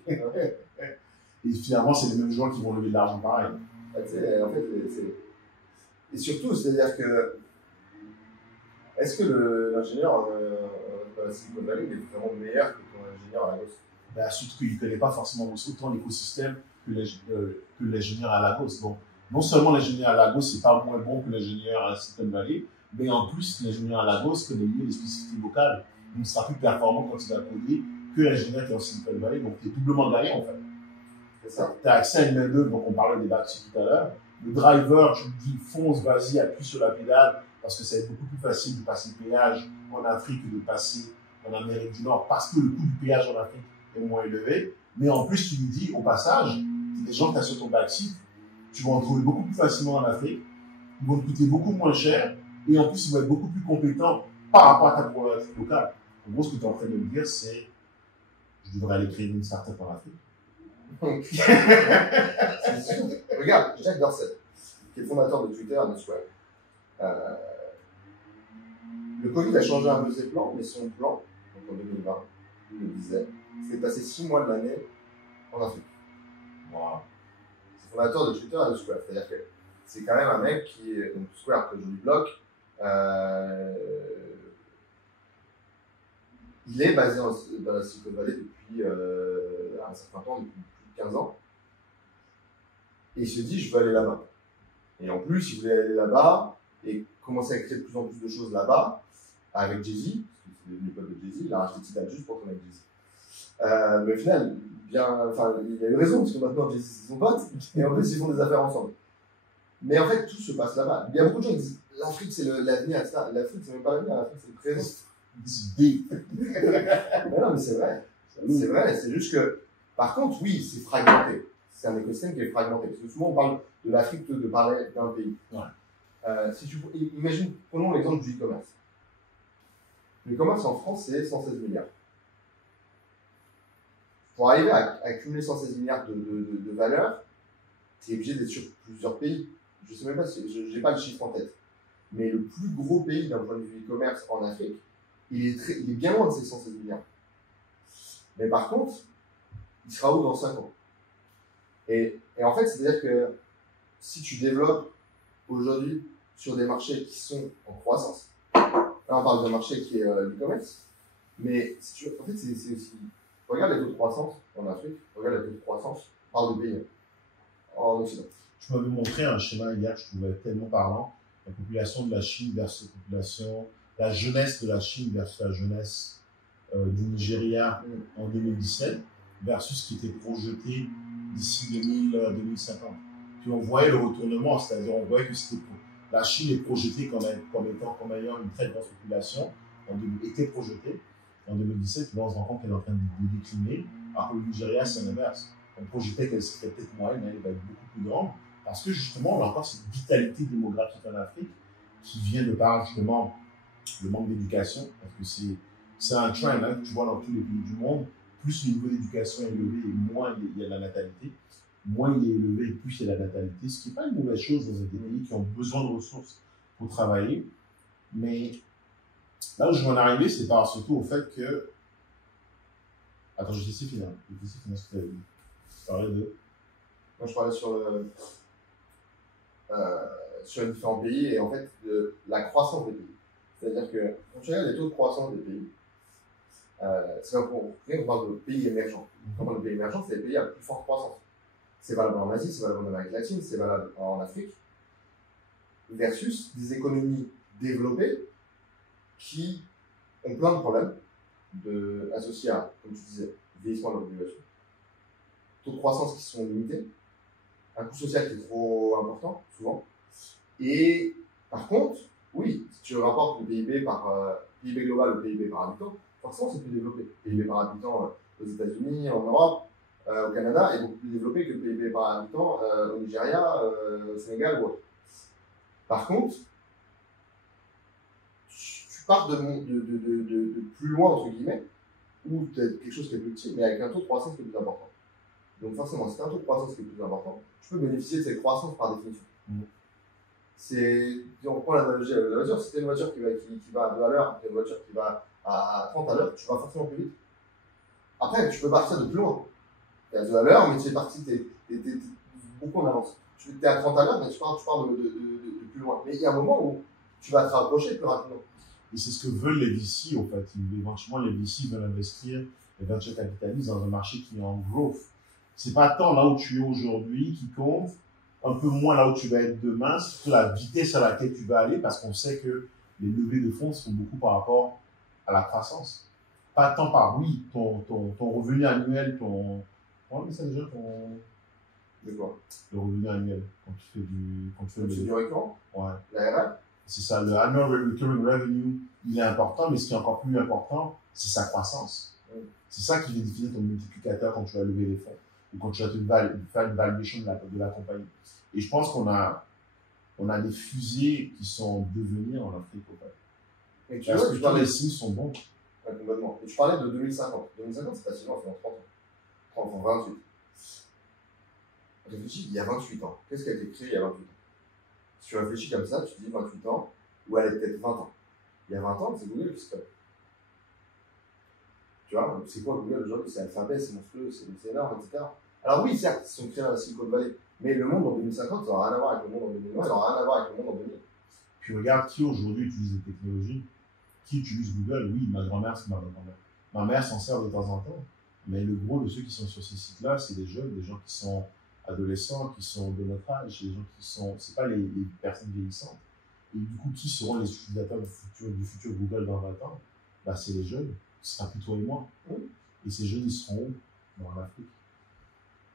Et finalement, c'est les mêmes gens qui vont lever de l'argent pareil. En fait, et surtout, c'est-à-dire que est-ce que l'ingénieur dans la Silicon Valley est vraiment meilleur que ton ingénieur à Lagos? Ben, surtout qu'il ne connaît pas forcément autant l'écosystème que l'ingénieur à Lagos. Donc, non seulement l'ingénieur à Lagos n'est pas moins bon que l'ingénieur à Silicon Valley, mais en plus, l'ingénieur à Lagos connaît mieux les spécificités locales. Donc, il sera plus performant quand il va coder que l'ingénieur qui est en Silicon Valley. Donc, tu es doublement gagnant en fait. C'est ça. Tu as accès à une main-d'œuvre, donc on parlait des batteries tout à l'heure. Le driver, tu lui dis fonce, vas-y, appuie sur la pédale, parce que ça va être beaucoup plus facile de passer le péage en Afrique que de passer en Amérique du Nord, parce que le coût du péage en Afrique est moins élevé. Mais en plus, tu lui dis, au passage, les gens qui sont sur ton backseat, tu vas en trouver beaucoup plus facilement en Afrique, ils vont te coûter beaucoup moins cher, et en plus, ils vont être beaucoup plus compétents par rapport à ta problématique locale. En gros, ce que tu es en train de me dire, c'est je devrais aller créer une start-up en Afrique. C'est sûr. Regarde, Jack Dorsey, qui est le fondateur de Twitter et de Square. Le Covid a changé un peu ses plans, mais son plan, donc en 2020, il le disait, c'est de passer 6 mois de l'année en Afrique. Wow. C'est fondateur de Twitter et de Square. C'est-à-dire que c'est quand même un mec qui est, donc Square que je lui bloque, il est basé dans la Silicon Valley depuis un certain temps, depuis plus de 15 ans. Et il se dit, je veux aller là-bas. Et en plus, il voulait aller là-bas et commencer à créer de plus en plus de choses là-bas avec Jay-Z, parce que c'est devenu pote de Jay-Z, il a racheté Tidal juste pour connaître Jay-Z. Mais au final, il a eu raison, parce que maintenant Jay-Z c'est son pote, et en plus ils font des affaires ensemble. Mais en fait, tout se passe là-bas. Il y a beaucoup de gens qui disent, l'Afrique c'est l'avenir, etc. L'Afrique c'est même pas l'avenir, l'Afrique c'est le présent. Mais non, mais c'est vrai. C'est vrai, c'est juste que, par contre, oui, c'est fragmenté. C'est un écosystème qui est fragmenté. Parce que souvent, on parle de l'Afrique de parler d'un pays. Ouais. Si tu imagine, prenons l'exemple du e-commerce. Le e-commerce en France, c'est 116 milliards. Pour arriver à accumuler 116 milliards de valeur, tu es obligé d'être sur plusieurs pays. Je ne sais même pas, je n'ai pas le chiffre en tête. Mais le plus gros pays d'un point de vue e-commerce en Afrique, il est bien loin de ces 116 milliards. Mais par contre, il sera où dans 5 ans? Et en fait, c'est-à-dire que si tu développes aujourd'hui sur des marchés qui sont en croissance, là on parle d'un marché qui est l'e-commerce, mais en fait, c'est aussi. Regarde les taux de croissance en Afrique, regarde les taux de croissance, on parle de pays en Occident. Tu m'avais montré un schéma hier que je trouvais tellement parlant. La population de la Chine versus la jeunesse de la Chine versus la jeunesse du Nigeria en 2017 versus ce qui était projeté d'ici 2050. Puis on voyait le retournement, c'est-à-dire on voyait que la Chine est projetée comme ayant une très grosse population, était projetée en 2017, puis là on se rend compte qu'elle est en train de décliner, alors que le Nigeria c'est l'inverse. On projetait qu'elle serait peut-être moyenne, mais elle va être beaucoup plus grande, parce que justement on a encore cette vitalité démographique en Afrique qui vient de par justement le manque d'éducation, parce que c'est un trend hein, que tu vois dans tous les pays du monde. Plus le niveau d'éducation est élevé et moins il y a de la natalité. Moins il est élevé et plus il y a de la natalité, ce qui n'est pas une mauvaise chose dans des pays qui ont besoin de ressources pour travailler. Mais là où je veux en arriver, c'est surtout au fait que. Attends, je vais essayer finir. Ce que tu avais dit. Tu parlais de. Moi, je parlais sur les différents pays et en fait de la croissance des pays. C'est-à-dire que quand tu regardes les taux de croissance des pays, c'est là pour on parle de pays émergents. Quand on parle de pays émergents, c'est les pays à plus forte croissance. C'est valable en Asie, c'est valable en Amérique latine, c'est valable en Afrique, versus des économies développées qui ont plein de problèmes associés à, comme tu disais, vieillissement de la population, taux de croissance qui sont limités, un coût social qui est trop important, souvent. Et par contre, oui, si tu rapportes le PIB PIB global au PIB par habitant, forcément c'est plus développé. Le PIB par habitant aux États-Unis, en Europe, au Canada est beaucoup plus développé que le PIB par habitant au Nigeria, au Sénégal ou autre. Par contre, tu pars de plus loin, entre guillemets, ou tu as quelque chose qui est plus petit, mais avec un taux de croissance qui est plus important. Donc forcément, si tu as un taux de croissance qui est plus important, tu peux bénéficier de cette croissance par définition. Si on prend l'analogie avec la voiture, si tu as une voiture qui va à 2 à l'heure, tu as une voiture qui va à 30 à l'heure, tu vas forcément plus vite. Après, tu peux partir de plus loin. Tu es à 2 à l'heure, mais tu es parti, tu es beaucoup en avance. Tu es à 30 à l'heure, mais tu pars de plus loin. Mais il y a un moment où tu vas te rapprocher plus rapidement. Et c'est ce que veulent les VC, en fait. Éventuellement, les VC veulent investir, les venture capitalistes, dans un marché qui est en growth. C'est pas tant là où tu es aujourd'hui qui compte, un peu moins là où tu vas être demain, c'est surtout la vitesse à laquelle tu vas aller, parce qu'on sait que les levées de fonds se font beaucoup par rapport à la croissance. Pas tant par, oui, ton revenu annuel, comment on dit ça déjà, De quoi? le revenu annuel, quand tu fais du récurrent? Ouais. La RR? C'est ça, le annual recurring revenue, il est important, mais ce qui est encore plus important, c'est sa croissance. C'est ça qui va définir ton multiplicateur quand tu vas lever les fonds, ou quand tu vas faire une valuation de la compagnie. Et je pense qu'on a des fusées qui sont en devenir en Afrique, en fait. Et tu Parce vois, que tu tous parlais les signes sont bons. complètement. Et tu parlais de 2050. 2050, c'est pas si loin, c'est dans 30 ans. 30 ans, 28. Réfléchis, il y a 28 ans. Qu'est-ce qui a été créé il y a 28 ans? Si tu réfléchis comme ça, tu te dis 28 ans, ou elle est peut-être 20 ans. Il y a 20 ans, c'est Google qui se fait. Tu vois, c'est quoi Google aujourd'hui? C'est Alphabet, c'est monstrueux, c'est énorme, etc. Alors oui, certes, ils sont créés dans la Silicon Valley, mais le monde en 2050, ça n'aura rien à voir avec le monde en 2020, ça n'aura rien à voir avec le monde en 2000. Puis regarde qui aujourd'hui utilise les technologies. Qui utilise Google? Oui, ma grand-mère, c'est ma grand-mère. Ma mère s'en sert de temps en temps. Mais le gros de ceux qui sont sur ces sites-là, c'est des jeunes, des gens qui sont adolescents, qui sont de notre âge, des gens qui sont, c'est pas les personnes vieillissantes. Et du coup, qui seront les utilisateurs du futur Google dans 20 ans? Bah, c'est les jeunes. Ce sera plus toi et moi. Et ces jeunes, ils seront où? En Afrique.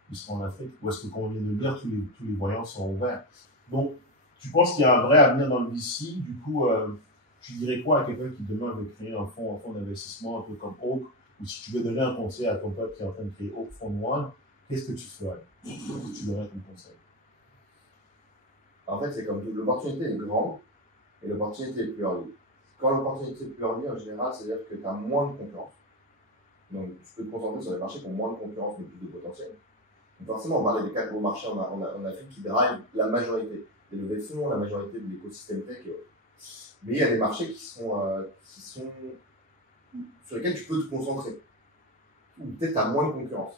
Ils seront en Afrique. Où est-ce que, comme on vient de le dire, tous les voyants sont ouverts. Donc, tu penses qu'il y a un vrai avenir dans le VC? Du coup, tu dirais quoi à quelqu'un qui demain veut créer un fonds d'investissement un peu comme Oak? Ou si tu veux donner un conseil à ton pote qui est en train de créer Oak Fund One, qu'est-ce que tu ferais? Qu'est-ce que tu donnerais comme conseil? En fait, c'est comme tout. L'opportunité est grande et l'opportunité est plus early. Quand l'opportunité est plus early, en général, c'est-à-dire que tu as moins de concurrence. Donc, tu peux te concentrer sur les marchés qui ont moins de concurrence mais plus de potentiel. Donc, forcément, on parlait des 4 gros marchés en Afrique qui drive la majorité des levées de fonds, la majorité de l'écosystème tech et autres. Mais il y a des marchés qui sont sur lesquels tu peux te concentrer, ou peut-être tu as moins de concurrence.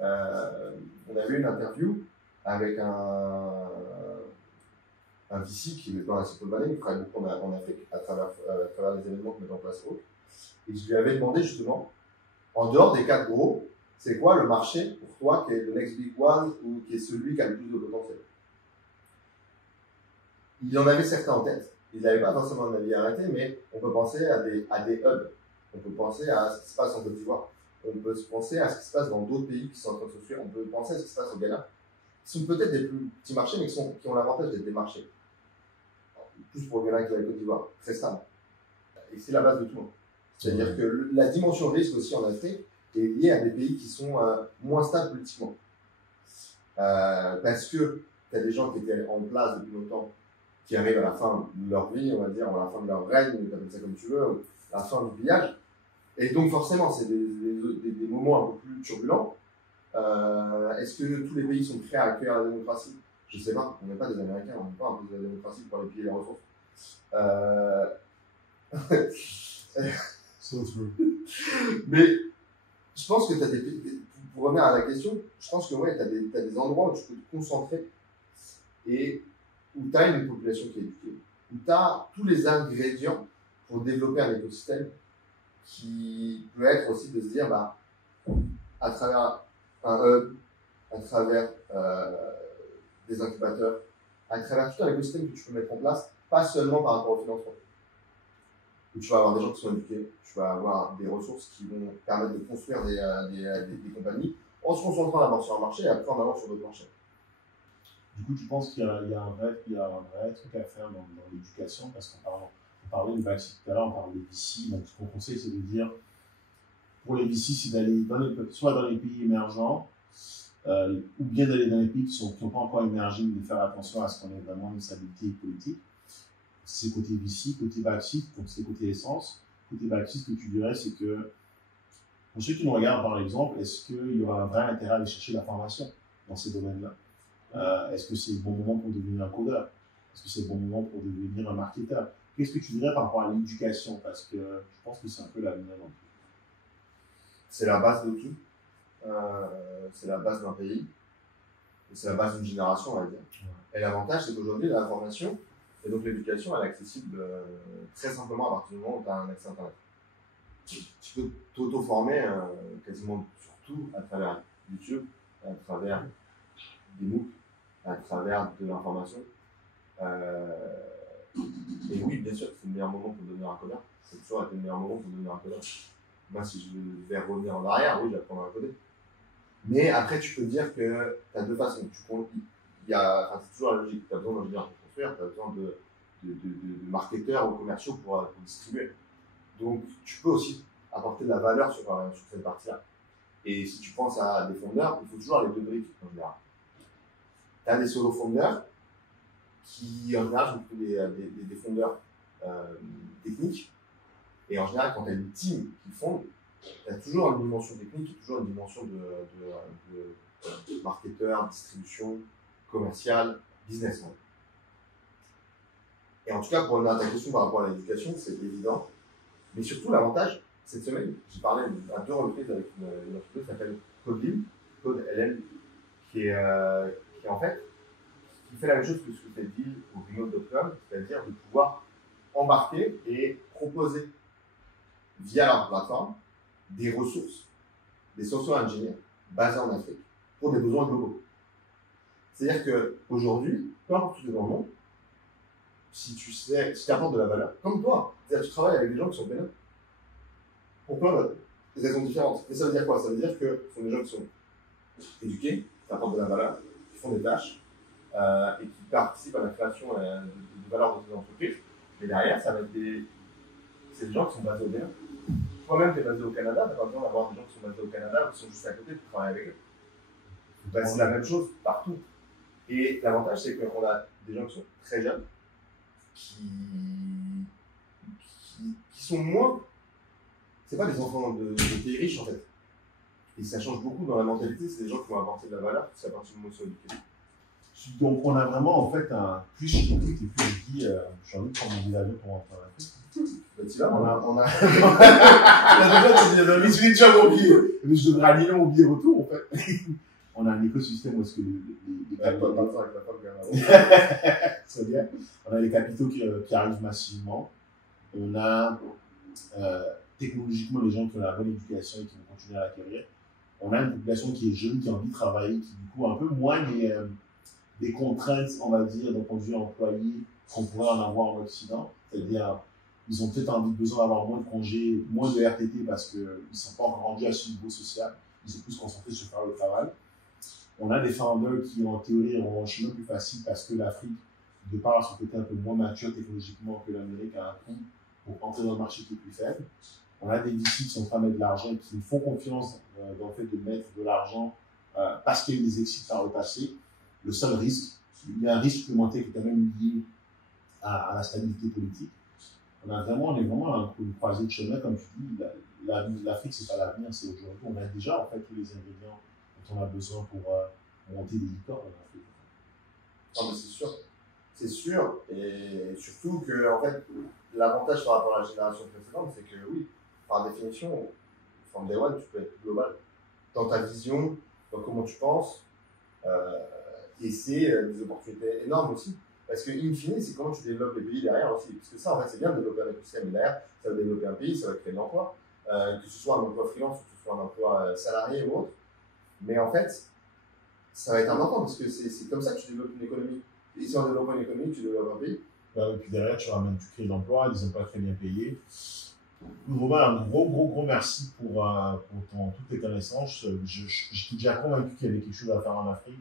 On avait une interview avec un VC qui est dans la Silicon Valley, qui travaille beaucoup en Afrique à travers les événements que met en place Oak. Et je lui avais demandé justement, en dehors des 4 gros, c'est quoi le marché pour toi qui est le next big one ou qui est celui qui a le plus de potentiel? Il en avait certains en tête. Il n'avait pas forcément un avis arrêté, mais on peut penser à des hubs. On peut penser à ce qui se passe en Côte d'Ivoire. On peut penser à ce qui se passe dans d'autres pays qui sont en train de se suivre. On peut penser à ce qui se passe au Ghana. Qui sont peut-être des plus petits marchés, mais qui ont l'avantage d'être des marchés. Plus pour le Ghana que la Côte d'Ivoire. Très stable. Et c'est la base de tout. C'est-à-dire que la dimension risque aussi en Afrique est liée à des pays qui sont moins stables politiquement. Parce que tu as des gens qui étaient en place depuis longtemps, qui arrivent à la fin de leur vie, on va dire, à la fin de leur règne, tu appelles ça comme tu veux, à la fin du pillage. Et donc forcément, c'est des moments un peu plus turbulents. Est-ce que tous les pays sont prêts à accueillir la démocratie? Je ne sais pas, on n'est pas des Américains, on n'est pas un peu de la démocratie pour aller piller les ressources. Mais je pense que tu as pour revenir à la question, je pense que ouais, tu as des endroits où tu peux te concentrer et où tu as une population qui est éduquée, où tu as tous les ingrédients pour développer un écosystème qui peut être aussi de se dire, bah, à travers un hub, à travers des incubateurs, à travers tout un écosystème que tu peux mettre en place, pas seulement par rapport au financement. Où tu vas avoir des gens qui sont éduqués, tu vas avoir des ressources qui vont permettre de construire des compagnies en se concentrant d'abord sur un marché et après en allant sur d'autres marchés. Du coup, tu penses qu'il y a un vrai truc à faire dans l'éducation, parce qu'on parlait de VC tout à l'heure, on parlait des VC, donc ce qu'on conseille, c'est de dire, pour les VC, c'est d'aller soit dans les pays émergents, ou bien d'aller dans les pays qui n'ont pas encore émergé, de faire attention à ce qu'on ait vraiment une stabilité politique. C'est côté VC, côté backseat, donc c'est côté essence. Côté backseat, ce que tu dirais, c'est que, pour ceux qui nous regardent par exemple, est-ce qu'il y aura un vrai intérêt à aller chercher la formation dans ces domaines-là? Est-ce que c'est le bon moment pour devenir un codeur? Est-ce que c'est le bon moment pour devenir un marketeur? Qu'est-ce que tu dirais par rapport à l'éducation? Parce que je pense que c'est un peu l'avenir. C'est la base de tout. C'est la base d'un pays. Et c'est la base d'une génération, on va dire. Ouais. Et l'avantage, c'est qu'aujourd'hui, la formation et donc l'éducation, elle est accessible très simplement à partir du moment où tu as un accès Internet. Tu peux t'auto-former quasiment sur tout à travers YouTube, à travers des MOOC, à travers de l'information. Et oui, bien sûr, c'est le meilleur moment pour devenir un codeur. C'est toujours été le meilleur moment pour devenir un codeur. Moi, si je vais revenir en arrière, oui, j'apprendrai à coder. Mais après, tu peux dire que tu as deux façons. C'est toujours la logique. Tu as besoin d'ingénieurs pour construire, tu as besoin de marketeurs ou commerciaux pour distribuer. Donc, tu peux aussi apporter de la valeur sur cette partie-là. Et si tu penses à des fondeurs, il faut toujours les deux briques en général. Tu as des solo-fondeurs qui, en général, sont plutôt des fondeurs techniques. Et en général, quand tu as une team qui fonde, tu as toujours une dimension technique et toujours une dimension de marketeur, distribution, commercial, business. Et en tout cas, pour revenir à ta question par rapport à l'éducation, c'est évident. Mais surtout, l'avantage, cette semaine, j'ai parlé à 2 reprises avec une entreprise qui s'appelle CodeLM, qui en fait, qui fait la même chose que ce que fait Deal ou Remote.com, c'est-à-dire de pouvoir embarquer et proposer via leur plateforme des ressources, des software engineers basés en Afrique pour des besoins globaux. C'est-à-dire qu'aujourd'hui, peu importe où tu es dans le monde, si tu apportes de la valeur, comme toi, c'est-à-dire que tu travailles avec des gens qui sont bénins, pour plein de raisons différentes. Et ça veut dire quoi? Ça veut dire que ce sont des gens qui sont éduqués, qui apportent de la valeur, qui font des tâches, et qui participent à la création de valeur dans tes entreprises. Mais derrière, ça va être c'est des gens qui sont basés au Bénin. Toi-même, tu es basé au Canada, tu n'as pas besoin d'avoir des gens qui sont basés au Canada ou qui sont juste à côté pour travailler avec eux. Ben, c'est la même chose partout. Et l'avantage, c'est qu'on a des gens qui sont très jeunes, qui sont moins. C'est pas des enfants de pays riches en fait. Et ça change beaucoup dans la mentalité, c'est des gens qui vont apporter de la valeur, c'est à partir du moment où ils sont éduqués. Donc on a vraiment en fait plus je t'écoute et plus je dis j'ai envie de prendre mon billet d'avion pour rentrer en Afrique. Tu vois, on a mais je l'ai déjà mon billet. Mais je devrais annuler mon billet retour en fait. On a un écosystème où est-ce que les capitaux. Très bien. On a les capitaux qui arrivent massivement. On a technologiquement les gens qui ont la bonne éducation et qui vont continuer à l'acquérir. On a une population qui est jeune, qui a envie de travailler, qui du coup a un peu moins des contraintes, on va dire, d'un point de vue employé qu'on pourrait en avoir en Occident. C'est-à-dire, ils ont peut-être besoin d'avoir moins de congés, moins de RTT parce qu'ils ne sont pas encore rendus à ce niveau social. Ils sont plus concentrés sur faire le travail. On a des founders qui, en théorie, auront un chemin plus facile parce que l'Afrique, de par son côté un peu moins mature technologiquement que l'Amérique, a un coût pour entrer dans le marché qui est plus faible. On a des VC qui sont prêts à mettre de l'argent et qui nous font confiance dans le fait de mettre de l'argent parce qu'il y a eu des exits par le passé. Le seul risque, il y a un risque supplémentaire qui est quand même lié à la stabilité politique. On est vraiment à une croisée de chemin, comme tu dis. L'Afrique, c'est pas l'avenir, c'est aujourd'hui. On a déjà en fait tous les ingrédients dont on a besoin pour monter des licornes en Afrique. Non, mais c'est sûr. C'est sûr. Et surtout que, en fait, l'avantage par rapport à la génération précédente, c'est que oui, par définition, from day one, tu peux être global dans ta vision, dans comment tu penses. Et c'est des opportunités énormes aussi. Parce que, in fine, c'est comment tu développes les pays derrière aussi. Parce que ça, en fait, c'est bien de développer un écosystème, mais derrière, ça va développer un pays, ça va créer de l'emploi. Que ce soit un emploi freelance ou que ce soit un emploi salarié ou autre. Mais en fait, ça va être important parce que c'est comme ça que tu développes une économie. Et si on développe une économie, tu développes un pays. Et puis derrière, tu crées de l'emploi, des emplois très bien payés. Romain, un gros merci pour toutes tes connaissances. Je t'ai déjà convaincu qu'il y avait quelque chose à faire en Afrique.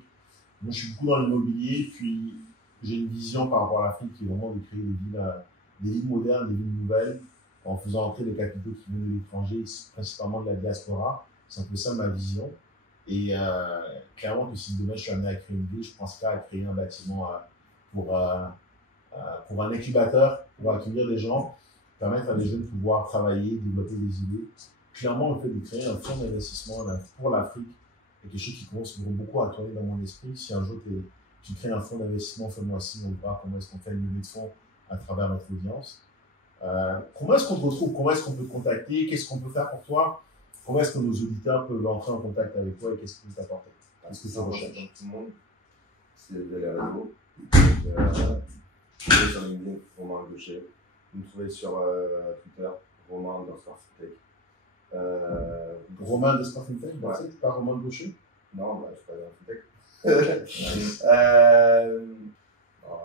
Moi, je suis beaucoup dans l'immobilier, puis j'ai une vision par rapport à l'Afrique qui est vraiment de créer des villes modernes, des villes nouvelles, en faisant entrer les capitaux qui viennent de l'étranger, principalement de la diaspora. C'est un peu ça ma vision. Et clairement que si demain je suis amené à créer une ville, je ne pense pas à créer un bâtiment pour un incubateur, pour accueillir des gens, permettre à des jeunes de pouvoir travailler, développer des idées. Clairement, le fait de créer un fonds d'investissement pour l'Afrique est quelque chose qui commence beaucoup à tourner dans mon esprit. Si un jour tu crées un fonds d'investissement, fais-moi signe, on verra comment est-ce qu'on fait une levée de fonds à travers notre audience. Comment est-ce qu'on te retrouve? Comment est-ce qu'on peut te contacter? Qu'est-ce qu'on peut faire pour toi? Comment est-ce que nos auditeurs peuvent entrer en contact avec toi et qu'est-ce que tu peux t'apporter? Qu'est-ce que tu recherches? Tout le monde, c'est de les réseaux. Sur LinkedIn, Romain Gaucher. Vous me trouvez sur Twitter, Romain underscore Fintech. Romain underscore Fintech, ouais. C'est pas Romain Gaucher? Non, bah, je suis pas dans Fintech.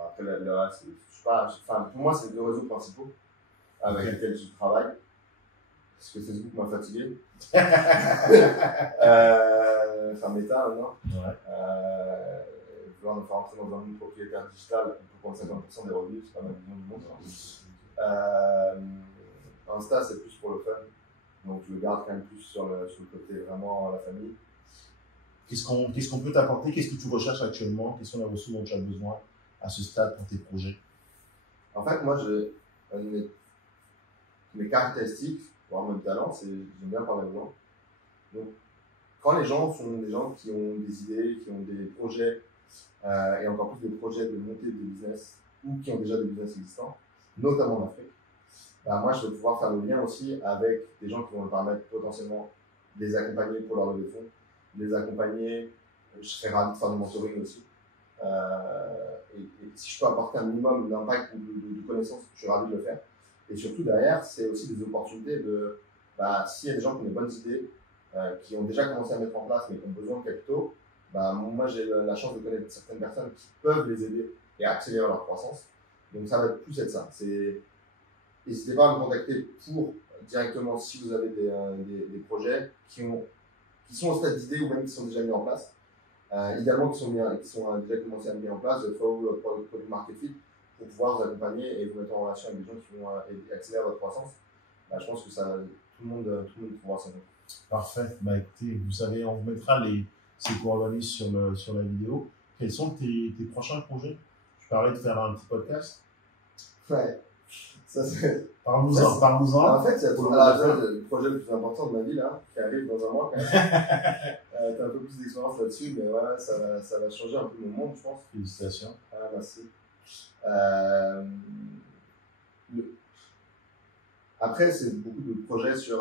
Après, le reste, pour moi, c'est les deux réseaux principaux avec lesquels je travaille. Parce que Facebook m'a fatigué. Méta, non? Ouais. Vouloir nous faire entrer dans un monde propriétaire digital pour prendre 50% des revenus, c'est pas ma vision du monde. Insta, c'est plus pour le fun. Donc, je le garde quand même plus sur le côté vraiment la famille. Qu'est-ce qu'on peut t'apporter? Qu'est-ce que tu recherches actuellement? Quelles sont les ressources dont tu as besoin à ce stade pour tes projets? En fait, moi, mes caractéristiques, voire mon talent, c'est j'aime bien parler aux gens. Donc, quand les gens sont des gens qui ont des idées, qui ont des projets, et encore plus des projets de montée de business, ou qui ont déjà des business existants, notamment en Afrique, moi, je vais pouvoir faire le lien aussi avec des gens qui vont me permettre potentiellement de les accompagner pour leur levée de fonds, de les accompagner. Je serais ravi de faire du mentoring aussi. Et si je peux apporter un minimum d'impact ou de connaissances, je suis ravi de le faire. Et surtout derrière, c'est aussi des opportunités de, s'il y a des gens qui ont des bonnes idées, qui ont déjà commencé à mettre en place mais qui ont besoin de capitaux, moi j'ai la chance de connaître certaines personnes qui peuvent les aider et accélérer leur croissance. Donc ça va plus être ça. N'hésitez pas à me contacter pour directement si vous avez des projets qui sont au stade d'idée ou même qui sont déjà mis en place. Idéalement qui sont déjà commencé à mettre en place, il faut votre product market fit pour pouvoir vous accompagner et vous mettre en relation avec des gens qui vont accélérer votre croissance. Je pense que tout le monde pourra s'en faire. Parfait. Écoutez, vous savez, on vous mettra ces coordonnées sur la vidéo. Quels sont tes prochains projets? Je parlais de faire un petit podcast. Ouais. Parle-nous-en. En fait, c'est le projet le plus important de ma vie là, qui arrive dans un mois quand même. T'as un peu plus d'expérience là-dessus, mais ouais, ça va changer un peu mon monde, je pense. Félicitations. Merci. Après, c'est beaucoup de projets sur.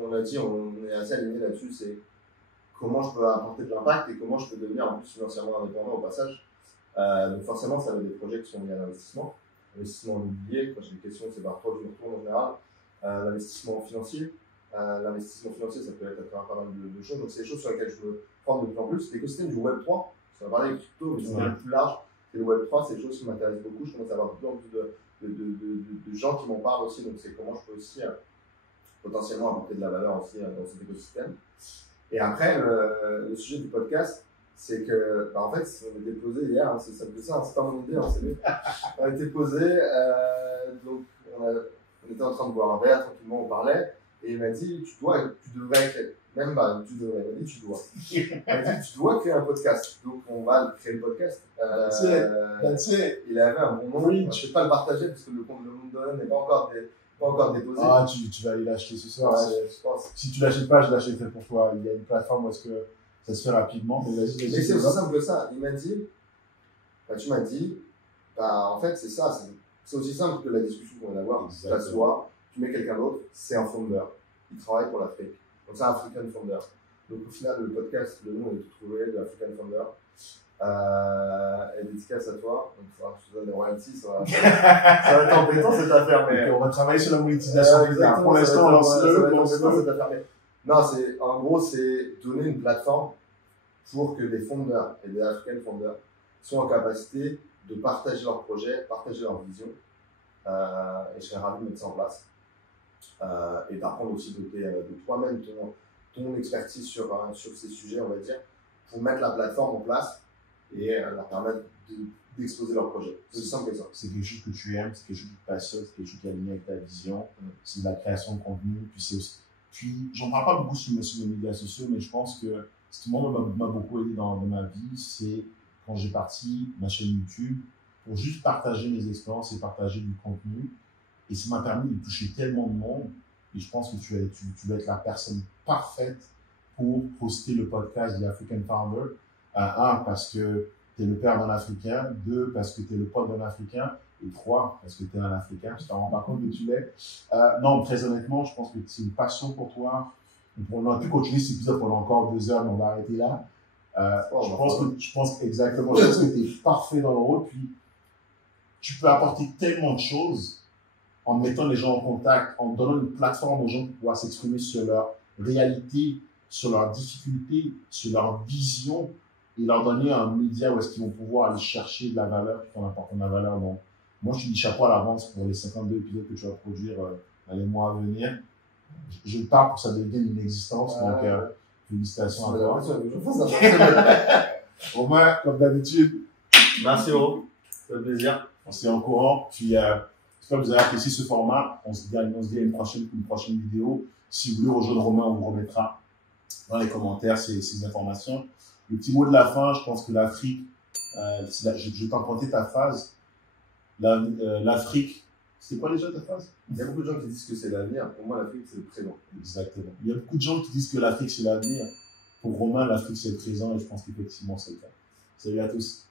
On l'a dit, on est assez aligné là-dessus. C'est comment je peux apporter de l'impact et comment je peux devenir en plus financièrement indépendant au passage. Donc forcément, ça va être des projets qui sont liés à l'investissement. L'investissement immobilier, quand j'ai des questions, c'est par toi que je me retourne en général. L'investissement financier. L'investissement financier, ça peut être à travers pas mal de choses. Donc, c'est des choses sur lesquelles je me forme de plus en plus. L'écosystème du Web3, ça va parler de crypto, mais c'est un peu plus large. Et le Web3, c'est des choses qui m'intéressent beaucoup. Je commence à avoir de plus en plus de gens qui m'en parlent aussi. Donc, c'est comment je peux aussi potentiellement apporter de la valeur aussi dans cet écosystème. Et après, le sujet du podcast, c'est que, en fait, on était posé hier, c'est ça, c'est pas mon idée, on a été posé, donc on était en train de boire un verre, tranquillement, on parlait, et il m'a dit, tu dois créer un podcast. Donc on va créer le podcast. Il avait un bon nom, je ne vais pas le partager parce que le nom de domaine n'est pas encore déposé. Ah, tu vas aller l'acheter ce soir. Ouais, je pense. Si tu l'achètes pas, je l'achèterai pour toi. Il y a une plateforme où est-ce que ça se fait rapidement. Mais vas-y. Mais c'est aussi simple que ça. Il m'a dit, tu m'as dit, en fait, c'est ça. C'est aussi simple que la discussion qu'on vient d'avoir. Tu t'assois, tu mets quelqu'un d'autre, c'est un founder. Il travaille pour l'Afrique. Donc c'est un African Founder. Donc au final, le podcast, le nom est tout trouvé, de African Founder. Et dédicace à toi. Donc il faudra que je te donne des royalties. Ça va être embêtant cette affaire. Mais on va travailler sur la monétisation. Pour l'instant, on lance le. Non, en gros, c'est donner une plateforme pour que des founders et des African Founders soient en capacité de partager leurs projets, partager leur vision. Et je serais ravi de mettre ça en place. et d'apprendre aussi de toi-même ton expertise sur ces sujets, on va dire, pour mettre la plateforme en place et leur permettre d'exposer leur projet. C'est aussi simple que ça. C'est quelque chose que tu aimes, c'est quelque chose qui te passionne, c'est quelque chose qui est aligné avec ta vision, c'est de la création de contenu, puis j'en parle pas beaucoup sur mes médias sociaux, mais je pense que ce qui m'a beaucoup aidé dans ma vie, c'est quand j'ai parti ma chaîne YouTube pour juste partager mes expériences et partager du contenu. Et ça m'a permis de toucher tellement de monde. Et je pense que tu vas être la personne parfaite pour poster le podcast The African Founder. Un, parce que tu es le père d'un Africain. Deux, parce que tu es le pote d'un Africain. Et trois, parce que tu es un Africain. Je ne t'en rends pas compte que tu l'es. Non, très honnêtement, je pense que c'est une passion pour toi. On aurait pu continuer cet épisode pendant encore 2 heures, mais on va arrêter là. Je pense exactement, je pense que tu es parfait dans le rôle. Puis, tu peux apporter tellement de choses en mettant les gens en contact, en donnant une plateforme aux gens pour pouvoir s'exprimer sur leur réalité, sur leurs difficultés, sur leur vision, et leur donner un média où est-ce qu'ils vont pouvoir aller chercher de la valeur, tout en apportant de la valeur. Donc, moi, je te dis chapeau à l'avance pour les 52 épisodes que tu vas produire dans les mois à venir. Je pars pour que ça devienne une existence, donc félicitations à toi. Romain, comme d'habitude. Merci, Oro. Ça fait plaisir. On se tient au courant. Puis, j'espère que vous avez apprécié ce format. On se dit à une prochaine vidéo. Si vous voulez rejoindre Romain, on vous remettra dans les commentaires ces informations. Le petit mot de la fin, je pense que l'Afrique, je vais t'emprunter ta phrase. L'Afrique, c'est quoi déjà ta phrase? Il y a beaucoup de gens qui disent que c'est l'avenir. Pour moi, l'Afrique, c'est le présent. Exactement. Il y a beaucoup de gens qui disent que l'Afrique, c'est l'avenir. Pour Romain, l'Afrique, c'est le présent et je pense qu'effectivement, c'est le cas. Salut à tous.